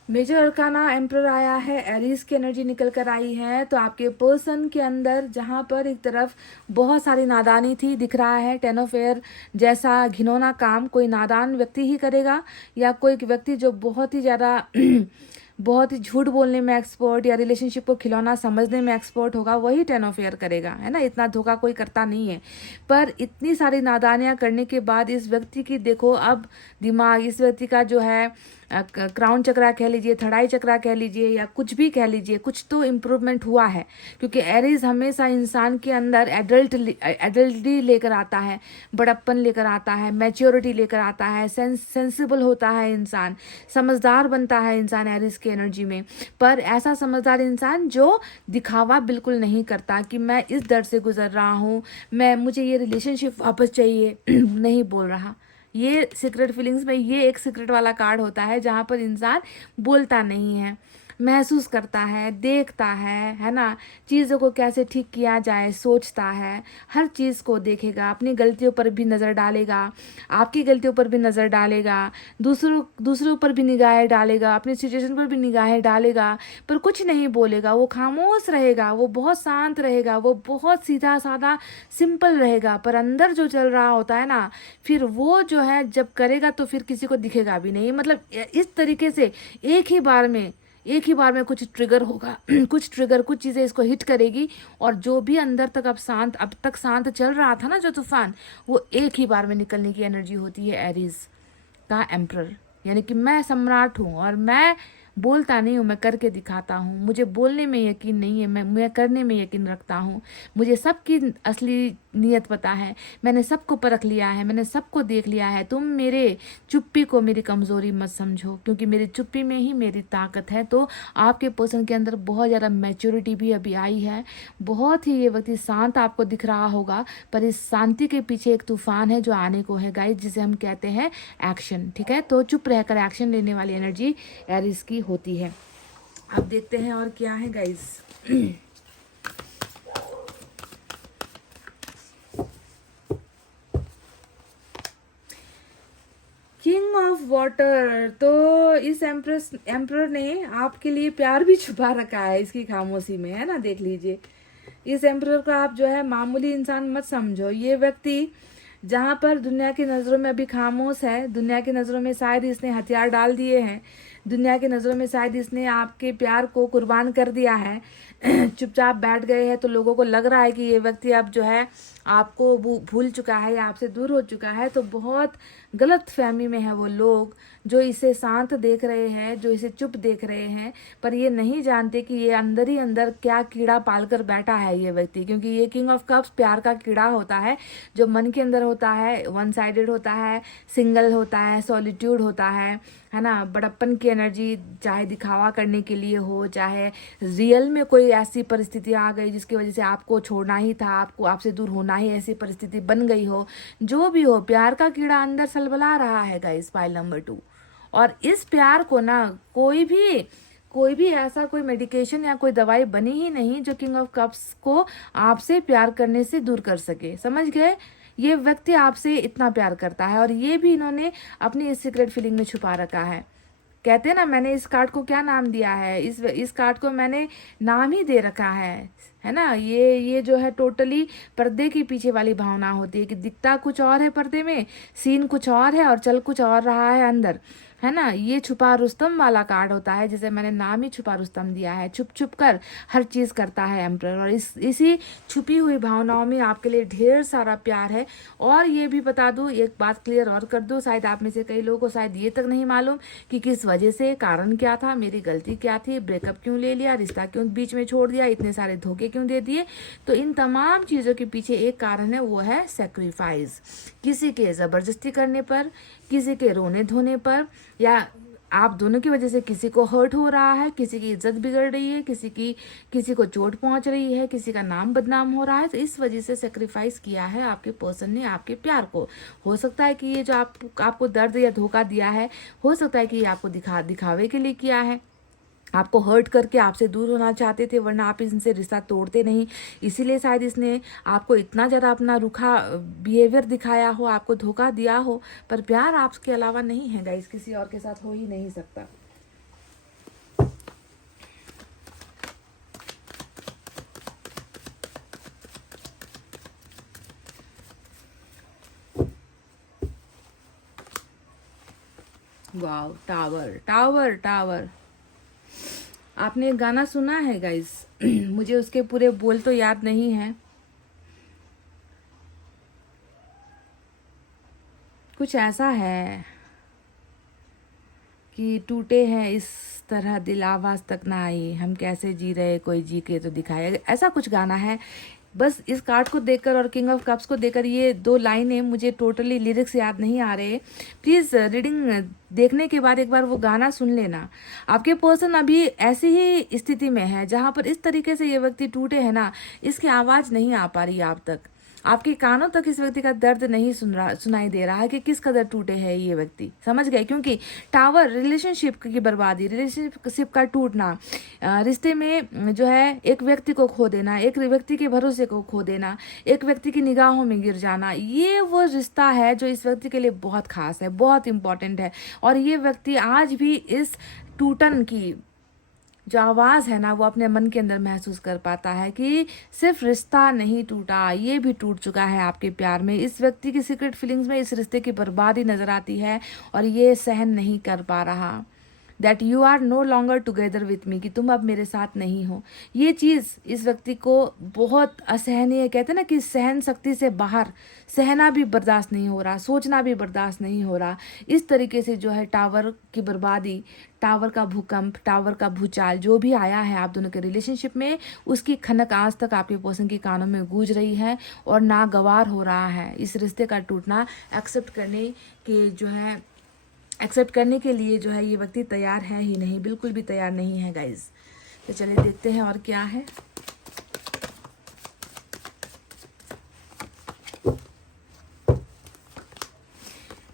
मेजर अरकाना एम्परर आया है, एरीज की एनर्जी निकल कर आई है। तो आपके पर्सन के अंदर जहाँ पर एक तरफ बहुत सारी नादानी थी, दिख रहा है 10 ऑफ एयर जैसा घिनौना काम कोई नादान व्यक्ति ही करेगा, या कोई व्यक्ति जो बहुत ही ज़्यादा बहुत ही झूठ बोलने में एक्सपर्ट या रिलेशनशिप को खिलौना समझने में एक्सपर्ट होगा, वही 10 ऑफ एयर करेगा, है ना। इतना धोखा कोई करता नहीं है, पर इतनी सारी नादानियाँ करने के बाद इस व्यक्ति की देखो अब दिमाग, इस व्यक्ति का जो है क्राउन चक्रा कह लीजिए, थर्ड आई चक्रा कह लीजिए, या कुछ भी कह लीजिए, कुछ तो इम्प्रूवमेंट हुआ है। क्योंकि एरीज हमेशा इंसान के अंदर एडल्टी लेकर आता है, बड़प्पन लेकर आता है, मैच्योरिटी लेकर आता है, सेंसिबल होता है इंसान, समझदार बनता है इंसान एरीज की एनर्जी में। पर ऐसा समझदार इंसान जो दिखावा बिल्कुल नहीं करता कि मैं इस दर से गुजर रहा हूँ, मुझे ये रिलेशनशिप वापस चाहिए, नहीं बोल रहा। ये सीक्रेट फीलिंग्स में ये एक सीक्रेट वाला कार्ड होता है जहाँ पर इंसान बोलता नहीं है, महसूस करता है, देखता है ना, चीज़ों को कैसे ठीक किया जाए सोचता है, हर चीज़ को देखेगा, अपनी गलतियों पर भी नज़र डालेगा, आपकी गलतियों पर भी नज़र डालेगा, दूसरों पर भी निगाहें डालेगा, अपनी सिचुएशन पर भी निगाहें डालेगा, पर कुछ नहीं बोलेगा, वो खामोश रहेगा, वो बहुत शांत रहेगा, वो बहुत सीधा साधा सिंपल रहेगा, पर अंदर जो चल रहा होता है ना, फिर वो जो है जब करेगा तो फिर किसी को दिखेगा भी नहीं। मतलब इस तरीके से एक ही बार में कुछ ट्रिगर होगा कुछ चीज़ें इसको हिट करेगी, और जो भी अंदर तक अब तक शांत चल रहा था ना जो तूफान, वो एक ही बार में निकलने की एनर्जी होती है एरीज का एम्परर। यानी कि मैं सम्राट हूँ और मैं बोलता नहीं हूँ, मैं करके दिखाता हूँ, मुझे बोलने में यकीन नहीं है, मैं करने में यकीन रखता हूँ, मुझे सबकी असली नीयत पता है, मैंने सबको परख लिया है, मैंने सबको देख लिया है। तुम मेरे चुप्पी को मेरी कमज़ोरी मत समझो, क्योंकि मेरी चुप्पी में ही मेरी ताकत है। तो आपके पर्सन के अंदर बहुत ज़्यादा मैच्योरिटी भी अभी आई है, बहुत ही ये व्यक्ति शांत आपको दिख रहा होगा, पर इस शांति के पीछे एक तूफान है जो आने को है गाइस, जिसे हम कहते हैं एक्शन। ठीक है, तो चुप रहकर एक्शन लेने वाली एनर्जी एरीज की होती है। अब देखते हैं और क्या है गाइस। किंग ऑफ वाटर, तो इस एम्परर ने आपके लिए प्यार भी छुपा रखा है इसकी खामोशी में, है ना। देख लीजिए, इस एम्परर को आप जो है मामूली इंसान मत समझो। ये व्यक्ति जहाँ पर दुनिया की नज़रों में अभी खामोश है, दुनिया की नज़रों में शायद इसने हथियार डाल दिए हैं, दुनिया की नज़रों में शायद इसने आपके प्यार को कुर्बान कर दिया है, चुपचाप बैठ गए हैं, तो लोगों को लग रहा है कि ये व्यक्ति अब जो है आपको भूल चुका है या आपसे दूर हो चुका है। तो बहुत गलत फहमी में है वो लोग जो इसे शांत देख रहे हैं, जो इसे चुप देख रहे हैं, पर ये नहीं जानते कि ये अंदर ही अंदर क्या कीड़ा पाल कर बैठा है ये व्यक्ति। क्योंकि ये किंग ऑफ कप्स प्यार का कीड़ा होता है जो मन के अंदर होता है, वन साइडेड होता है, सिंगल होता है, सॉलिट्यूड होता है ना। बड़प्पन की एनर्जी, चाहे दिखावा करने के लिए हो, चाहे रियल में कोई ऐसी परिस्थिति आ गई जिसकी वजह से आपको छोड़ना ही था, आपसे दूर होना ही ऐसी परिस्थिति बन गई हो, जो भी हो, प्यार का कीड़ा अंदर सलबला रहा है गाइस, पाइल नंबर 2। और इस प्यार को ना कोई भी ऐसा कोई मेडिकेशन या कोई दवाई बनी ही नहीं जो किंग ऑफ कप्स को आपसे प्यार करने से दूर कर सके, समझ गए। ये व्यक्ति आपसे इतना प्यार करता है और ये भी इन्होंने अपनी इस सीक्रेट फीलिंग में छुपा रखा है। कहते हैं ना, मैंने इस कार्ड को क्या नाम दिया है, इस कार्ड को मैंने नाम ही दे रखा है ना। ये जो है टोटली पर्दे के पीछे वाली भावना होती है कि दिखता कुछ और है पर्दे में, सीन कुछ और है और चल कुछ और रहा है अंदर, है ना। ये छुपा रुस्तम वाला कार्ड होता है, जिसे मैंने नाम ही छुपा रुस्तम दिया है। छुप छुप कर हर चीज़ करता है एम्परर, और इसी छुपी हुई भावनाओं में आपके लिए ढेर सारा प्यार है। और ये भी बता दूँ, एक बात क्लियर और कर दूँ, शायद आप में से कई लोगों को शायद ये तक नहीं मालूम कि किस वजह से, कारण क्या था, मेरी गलती क्या थी, ब्रेकअप क्यों ले लिया, रिश्ता क्यों बीच में छोड़ दिया, इतने सारे धोखे क्यों दे दिए। तो इन तमाम चीज़ों के पीछे एक कारण है, वो है सेक्रीफाइस। किसी के ज़बरदस्ती करने पर, किसी के रोने धोने पर, या आप दोनों की वजह से किसी को हर्ट हो रहा है, किसी की इज्जत बिगड़ रही है, किसी को चोट पहुंच रही है, किसी का नाम बदनाम हो रहा है, तो इस वजह से सेक्रीफाइस किया है आपके पर्सन ने आपके प्यार को। हो सकता है कि ये जो आपको दर्द या धोखा दिया है, हो सकता है कि ये आपको दिखावे के लिए किया है, आपको हर्ट करके आपसे दूर होना चाहते थे, वरना आप इनसे रिश्ता तोड़ते नहीं। इसीलिए शायद इसने आपको इतना ज़्यादा अपना रूखा बिहेवियर दिखाया हो, आपको धोखा दिया हो। पर प्यार आपके अलावा नहीं है गाइस, किसी और के साथ हो ही नहीं सकता। Wow, tower tower tower. आपने एक गाना सुना है गाइस मुझे उसके पूरे बोल तो याद नहीं है, कुछ ऐसा है कि टूटे हैं इस तरह दिल, आवाज़ तक ना आई, हम कैसे जी रहे, कोई जी के तो दिखाए, ऐसा कुछ गाना है। बस इस कार्ड को देखकर और किंग ऑफ कप्स को देखकर ये दो लाइनें, मुझे टोटली लिरिक्स याद नहीं आ रहे। प्लीज़ रीडिंग देखने के बाद एक बार वो गाना सुन लेना। आपके पर्सन अभी ऐसी ही स्थिति में है जहाँ पर इस तरीके से ये व्यक्ति टूटे हैं ना, इसकी आवाज़ नहीं आ पा रही है आप तक, आपके कानों तक इस व्यक्ति का दर्द नहीं सुनाई दे रहा है कि किस कदर टूटे हैं ये व्यक्ति, समझ गए। क्योंकि टावर रिलेशनशिप की बर्बादी, रिलेशनशिप का टूटना, रिश्ते में जो है एक व्यक्ति को खो देना, एक व्यक्ति के भरोसे को खो देना, एक व्यक्ति की निगाहों में गिर जाना, ये वो रिश्ता है जो इस व्यक्ति के लिए बहुत खास है, बहुत इंपॉर्टेंट है। और ये व्यक्ति आज भी इस टूटन की जो आवाज़ है ना, वो अपने मन के अंदर महसूस कर पाता है कि सिर्फ रिश्ता नहीं टूटा, ये भी टूट चुका है आपके प्यार में। इस व्यक्ति की सीक्रेट फीलिंग्स में इस रिश्ते की बर्बादी नजर आती है और ये सहन नहीं कर पा रहा। That you are no longer together with me, कि तुम अब मेरे साथ नहीं हो। ये चीज़ इस व्यक्ति को बहुत असहनीय, कहते हैं ना कि सहन शक्ति से बाहर, सहना भी बर्दाश्त नहीं हो रहा, सोचना भी बर्दाश्त नहीं हो रहा। इस तरीके से जो है टावर की बर्बादी, टावर का भूकंप, टावर का भूचाल जो भी आया है आप दोनों के रिलेशनशिप में, उसकी खनक आज तक आपके पर्सन के कानों में गूंज रही है और नागवार हो रहा है। इस रिश्ते का टूटना एक्सेप्ट करने के लिए जो है ये व्यक्ति तैयार है ही नहीं, बिल्कुल भी तैयार नहीं है गाइज। तो चलिए देखते हैं और क्या है।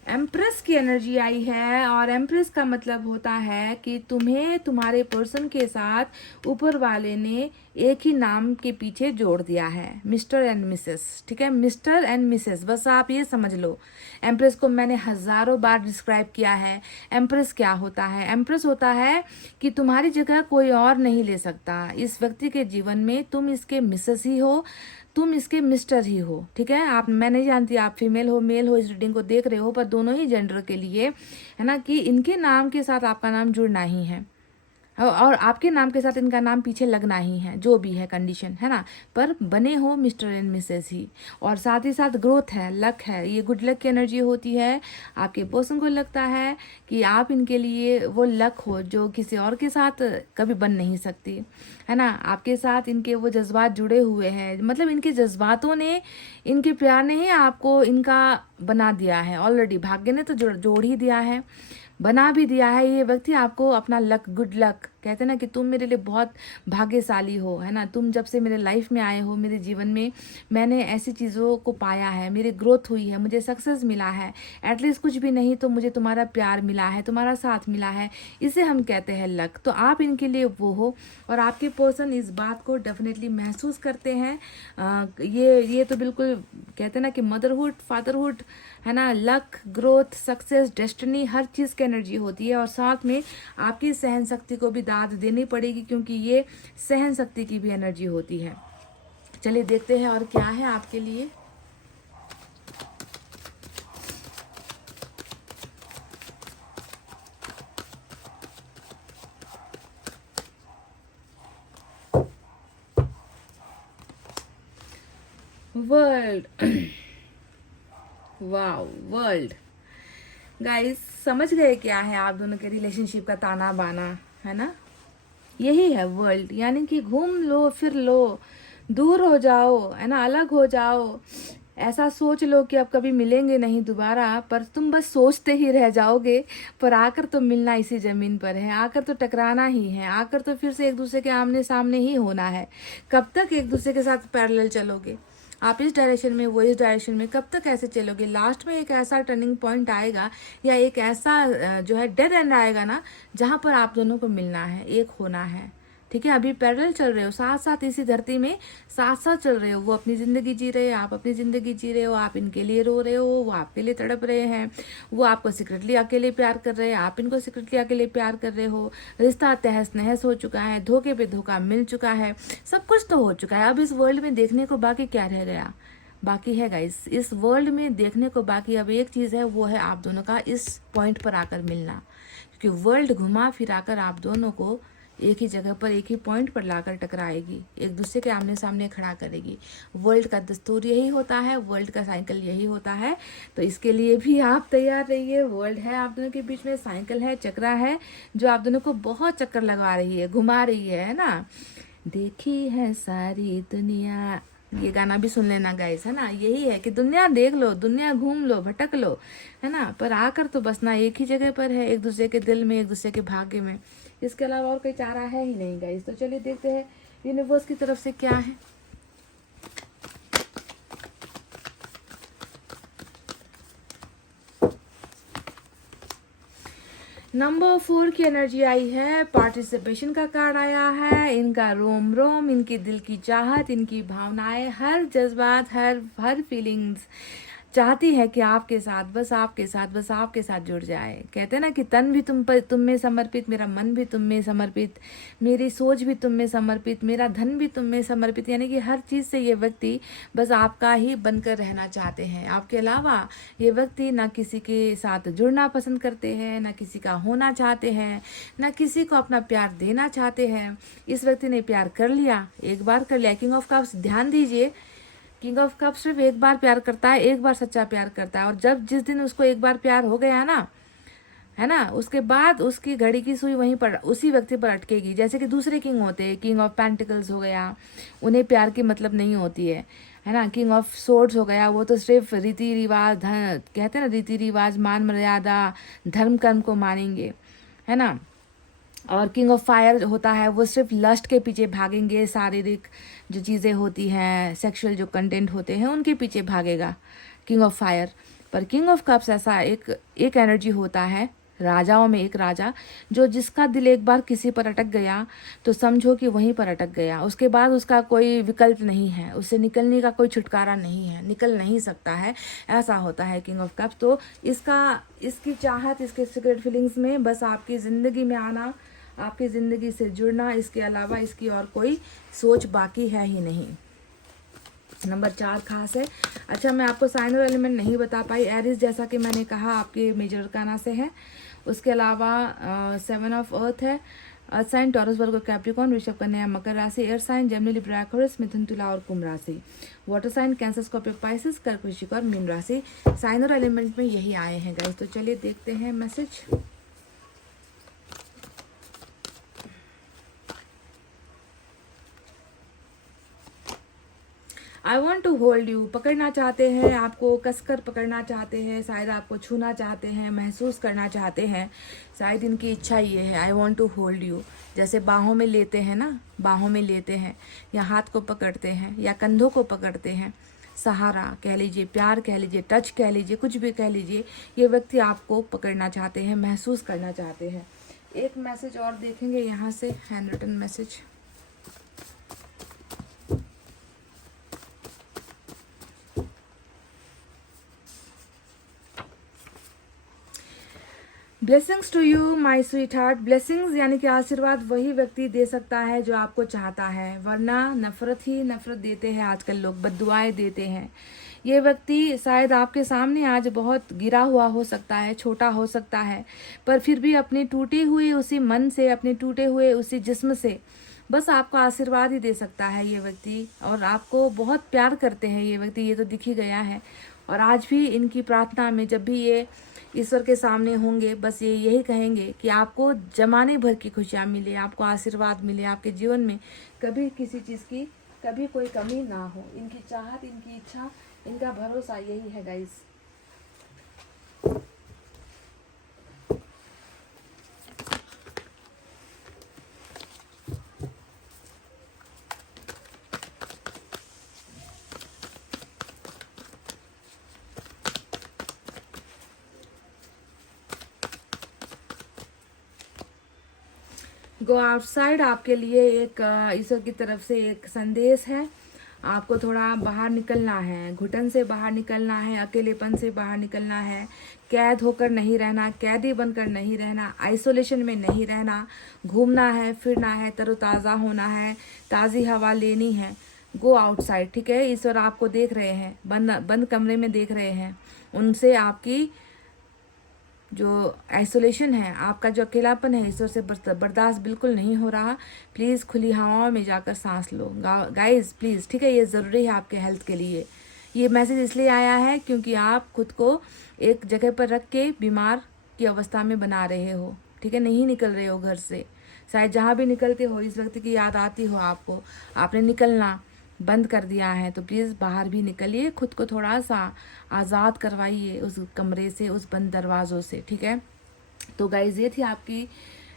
एम्प्रेस की एनर्जी आई है, और एम्प्रेस का मतलब होता है कि तुम्हें तुम्हारे पर्सन के साथ ऊपर वाले ने एक ही नाम के पीछे जोड़ दिया है, मिस्टर एंड मिसेस। ठीक है, मिस्टर एंड मिसेस, बस आप ये समझ लो। एम्प्रेस को मैंने हजारों बार डिस्क्राइब किया है। एम्प्रेस क्या होता है? एम्प्रेस होता है कि तुम्हारी जगह कोई और नहीं ले सकता इस व्यक्ति के जीवन में, तुम इसके मिसेस ही हो, तुम इसके मिस्टर ही हो। ठीक है, मैं नहीं जानती आप फीमेल हो मेल हो, इस रीडिंग को देख रहे हो, पर दोनों ही जेंडर के लिए है ना कि इनके नाम के साथ आपका नाम जुड़ना ही है और आपके नाम के साथ इनका नाम पीछे लगना ही है, जो भी है कंडीशन, है ना। पर बने हो मिस्टर एंड मिसेस ही, और साथ ही साथ ग्रोथ है, लक है, ये गुड लक की एनर्जी होती है। आपके पर्सन को लगता है कि आप इनके लिए वो लक हो जो किसी और के साथ कभी बन नहीं सकती, है ना। आपके साथ इनके वो जज्बात जुड़े हुए हैं, मतलब इनके जज्बातों ने, इनके प्यार ने ही आपको इनका बना दिया है ऑलरेडी। भाग्य ने तो जोड़ ही दिया है, बना भी दिया है। ये व्यक्ति आपको अपना लक, गुड लक कहते हैं ना कि तुम मेरे लिए बहुत भाग्यशाली हो, है ना। तुम जब से मेरे लाइफ में आए हो, मेरे जीवन में मैंने ऐसी चीज़ों को पाया है, मेरी ग्रोथ हुई है, मुझे सक्सेस मिला है, एटलीस्ट कुछ भी नहीं तो मुझे तुम्हारा प्यार मिला है, तुम्हारा साथ मिला है, इसे हम कहते हैं लक। तो आप इनके लिए वो हो और आपके पर्सन इस बात को डेफिनेटली महसूस करते हैं। ये तो बिल्कुल कहते हैं ना कि मदरहुड, फादरहुड, है ना, लक, ग्रोथ, सक्सेस, डेस्टिनी, हर चीज़ की एनर्जी होती है। और साथ में आपकी सहन शक्ति को भी दाद देनी पड़ेगी, क्योंकि ये सहन शक्ति की भी एनर्जी होती है। चलिए देखते हैं और क्या है आपके लिए। World wow, world. गाइस समझ गए क्या है आप दोनों के रिलेशनशिप का ताना बाना, है ना। यही है वर्ल्ड, यानी कि घूम लो, फिर लो, दूर हो जाओ, है ना, अलग हो जाओ, ऐसा सोच लो कि अब कभी मिलेंगे नहीं दोबारा, पर तुम बस सोचते ही रह जाओगे। पर आकर तो मिलना इसी जमीन पर है, आकर तो टकराना ही है, आकर तो फिर से एक दूसरे के आमने सामने ही होना है। कब तक एक दूसरे के साथ पैरेलल चलोगे? आप इस डायरेक्शन में, वो इस डायरेक्शन में, कब तक ऐसे चलोगे? लास्ट में एक ऐसा टर्निंग पॉइंट आएगा या एक ऐसा जो है डेड एंड आएगा ना, जहाँ पर आप दोनों को मिलना है, एक होना है। ठीक है, अभी पैरेलल चल रहे हो, साथ साथ इसी धरती में साथ साथ चल रहे हो। वो अपनी ज़िंदगी जी रहे हैं, आप अपनी ज़िंदगी जी रहे हो, आप इनके लिए रो रहे हो, वो आपके लिए तड़प रहे हैं, वो आपको सीक्रेटली अकेले प्यार कर रहे हैं, आप इनको सीक्रेटली अकेले प्यार कर रहे हो। रिश्ता तहस नहस हो चुका है, धोखे पे धोखा मिल चुका है, सब कुछ तो हो चुका है। अब इस वर्ल्ड में देखने को बाकी क्या रह गया? बाकी है गाइस, इस वर्ल्ड में देखने को बाकी अब एक चीज़ है, वो है आप दोनों का इस पॉइंट पर आकर मिलना। क्योंकि वर्ल्ड घुमा फिराकर आप दोनों को एक ही जगह पर, एक ही पॉइंट पर लाकर टकराएगी, एक दूसरे के आमने सामने खड़ा करेगी। वर्ल्ड का दस्तूर यही होता है, वर्ल्ड का साइकिल यही होता है। तो इसके लिए भी आप तैयार रहिए। वर्ल्ड है आप दोनों के बीच में, साइकिल है, चक्रा है, जो आप दोनों को बहुत चक्कर लगा रही है, घुमा रही है ना। देखी है सारी दुनिया, ये गाना भी सुन लेना गाइस, है ना। यही है कि दुनिया देख लो, दुनिया घूम लो, भटक लो, है ना, पर आकर तो बसना एक ही जगह पर है, एक दूसरे के दिल में, एक दूसरे के भाग्य में। इसके अलावा और कोई चारा है ही नहीं गाइस। तो चलिए देखते हैं यूनिवर्स की तरफ से क्या है। नंबर 4 की एनर्जी आई है, पार्टिसिपेशन का कार्ड आया है। इनका रोम रोम, इनकी दिल की चाहत, इनकी भावनाएं, हर जज्बात, हर फीलिंग्स चाहती है कि आपके साथ, बस आपके साथ, बस आपके साथ जुड़ जाए। कहते हैं ना कि तन भी तुम में समर्पित, मेरा मन भी तुम में समर्पित, मेरी सोच भी तुम में समर्पित, मेरा धन भी तुम में समर्पित। यानी कि हर चीज़ से ये व्यक्ति बस आपका ही बनकर रहना चाहते हैं। आपके अलावा ये व्यक्ति ना किसी के साथ जुड़ना पसंद करते हैं, ना किसी का होना चाहते हैं, ना किसी को अपना प्यार देना चाहते हैं। इस व्यक्ति ने प्यार कर लिया, एक बार कर लिया। किंग ऑफ कप्स, ध्यान दीजिए, किंग ऑफ कप सिर्फ एक बार प्यार करता है, एक बार सच्चा प्यार करता है। और जब जिस दिन उसको एक बार प्यार हो गया ना, है ना, उसके बाद उसकी घड़ी की सुई वहीं पर, उसी व्यक्ति पर अटकेगी। जैसे कि दूसरे किंग होते हैं, किंग ऑफ पेंटिकल्स हो गया, उन्हें प्यार की मतलब नहीं होती है ना। किंग ऑफ सोर्ड्स हो गया, वो तो सिर्फ रीति रिवाज, कहते हैं ना, रीति रिवाज, मान मर्यादा, धर्म कर्म को मानेंगे, है ना। और किंग ऑफ फायर होता है, वो सिर्फ लस्ट के पीछे भागेंगे, शारीरिक जो चीज़ें होती हैं, सेक्सुअल जो कंटेंट होते हैं, उनके पीछे भागेगा किंग ऑफ फायर। पर किंग ऑफ कप्स ऐसा एक एनर्जी होता है, राजाओं में एक राजा, जो जिसका दिल एक बार किसी पर अटक गया तो समझो कि वहीं पर अटक गया, उसके बाद उसका कोई विकल्प नहीं है, उससे निकलने का कोई छुटकारा नहीं है, निकल नहीं सकता है। ऐसा होता है किंग ऑफ कप्स। तो इसकी चाहत, इसके सीक्रेट फीलिंग्स में बस आपकी ज़िंदगी में आना, आपकी ज़िंदगी से जुड़ना, इसके अलावा इसकी और कोई सोच बाकी है ही नहीं। नंबर 4 खास है। अच्छा, मैं आपको साइन और एलिमेंट नहीं बता पाई। एरिस, जैसा कि मैंने कहा, आपके मेजर अरकाना से है। उसके अलावा 7 ऑफ अर्थ है। Earth sign Taurus, Virgo, Capricorn, वृषभ, कन्या, मकर राशि। Air sign Gemini, Libra, Aquarius, मिथुन, तुला और कुंभ राशि। Water sign Cancer, Scorpio, Pisces, कर्क, वृश्चिक और मीन राशि। साइन और एलिमेंट में यही आए हैं गाइस। तो चलिए देखते हैं message. I want to hold you, पकड़ना चाहते हैं आपको, कसकर पकड़ना चाहते हैं, शायद आपको छूना चाहते हैं, महसूस करना चाहते हैं, शायद इनकी इच्छा ये है। I want to hold you, जैसे बाहों में लेते हैं ना, बाहों में लेते हैं या हाथ को पकड़ते हैं या कंधों को पकड़ते हैं, सहारा कह लीजिए, प्यार कह लीजिए, टच कह लीजिए, कुछ भी कह लीजिए, ये व्यक्ति आपको पकड़ना चाहते हैं, महसूस करना चाहते हैं। एक मैसेज और देखेंगे यहाँ से, hand written message. Blessings to you my sweetheart. Blessings यानी कि आशीर्वाद वही व्यक्ति दे सकता है जो आपको चाहता है, वरना नफरत ही नफरत देते हैं आजकल लोग, बद्दुआएं देते हैं। ये व्यक्ति शायद आपके सामने आज बहुत गिरा हुआ हो सकता है, छोटा हो सकता है, पर फिर भी अपनी टूटी हुई उसी मन से, अपने टूटे हुए उसी जिस्म से बस आपको आशीर्वाद ही दे सकता है ये व्यक्ति। और आपको बहुत प्यार करते हैं ये व्यक्ति, ये तो दिख ही गया है। और आज भी इनकी प्रार्थना में जब भी ये ईश्वर के सामने होंगे, बस ये यही कहेंगे कि आपको जमाने भर की खुशियाँ मिले, आपको आशीर्वाद मिले, आपके जीवन में कभी किसी चीज़ की कभी कोई कमी ना हो। इनकी चाहत, इनकी इच्छा, इनका भरोसा यही है गाइस। गो आउटसाइड आपके लिए एक ईश्वर की तरफ से एक संदेश है। आपको थोड़ा बाहर निकलना है, घुटन से बाहर निकलना है, अकेलेपन से बाहर निकलना है, कैद होकर नहीं रहना, कैदी बनकर नहीं रहना, आइसोलेशन में नहीं रहना, घूमना है, फिरना है, तरोताज़ा होना है, ताज़ी हवा लेनी है। गो आउटसाइड, ठीक है। ईश्वर आपको देख रहे हैं, बंद कमरे में देख रहे हैं। उनसे आपकी जो आइसोलेशन है, आपका जो अकेलापन है, ईश्वर से बर्दाश्त बिल्कुल नहीं हो रहा। प्लीज़ खुली हवाओं में जाकर सांस लो गाइस, प्लीज़, ठीक है। ये ज़रूरी है आपके हेल्थ के लिए। ये मैसेज इसलिए आया है क्योंकि आप खुद को एक जगह पर रख के बीमार की अवस्था में बना रहे हो, ठीक है। नहीं निकल रहे हो घर से, शायद जहाँ भी निकलते हो इस व्यक्ति की याद आती हो आपको, आपने निकलना बंद कर दिया है। तो प्लीज़ बाहर भी निकलिए, खुद को थोड़ा सा आज़ाद करवाइए उस कमरे से, उस बंद दरवाज़ों से, ठीक है। तो गाइज ये थी आपकी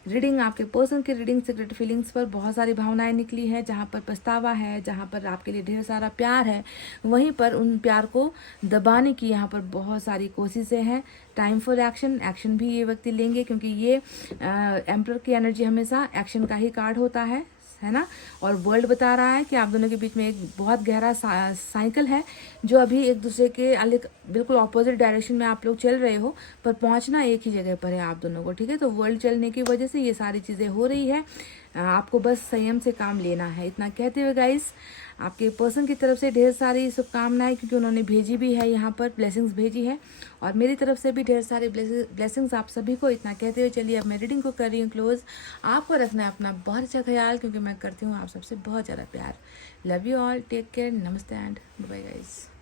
रीडिंग, आपके पर्सन की रीडिंग। सीक्रेट फीलिंग्स पर बहुत सारी भावनाएं निकली है, जहाँ पर पछतावा है, जहाँ पर आपके लिए ढेर सारा प्यार है, वहीं पर उन प्यार को दबाने की यहाँ पर बहुत सारी कोशिशें हैं। टाइम फॉर एक्शन, एक्शन भी ये व्यक्ति लेंगे क्योंकि ये एम्परर की एनर्जी हमेशा एक्शन का ही कार्ड होता है ना। और वर्ल्ड बता रहा है कि आप दोनों के बीच में एक बहुत गहरा साइकिल है जो अभी एक दूसरे के अलग बिल्कुल ऑपोजिट डायरेक्शन में आप लोग चल रहे हो, पर पहुंचना एक ही जगह पर है आप दोनों को, ठीक है। तो वर्ल्ड चलने की वजह से ये सारी चीज़ें हो रही है, आपको बस संयम से काम लेना है। इतना कहते हुए गाइस, आपके पर्सन की तरफ से ढेर सारी शुभकामनाएं, क्योंकि उन्होंने भेजी भी है यहाँ पर, ब्लेसिंग्स भेजी है, और मेरी तरफ से भी ढेर सारे ब्लेसिंग्स आप सभी को। इतना कहते हुए चलिए अब मैं रीडिंग को कर रही हूँ क्लोज। आपको रखना है अपना बहुत अच्छा ख्याल, क्योंकि मैं करती हूँ आप सबसे बहुत ज़्यादा प्यार। Love you all, take care, नमस्ते एंड बाय गाइस।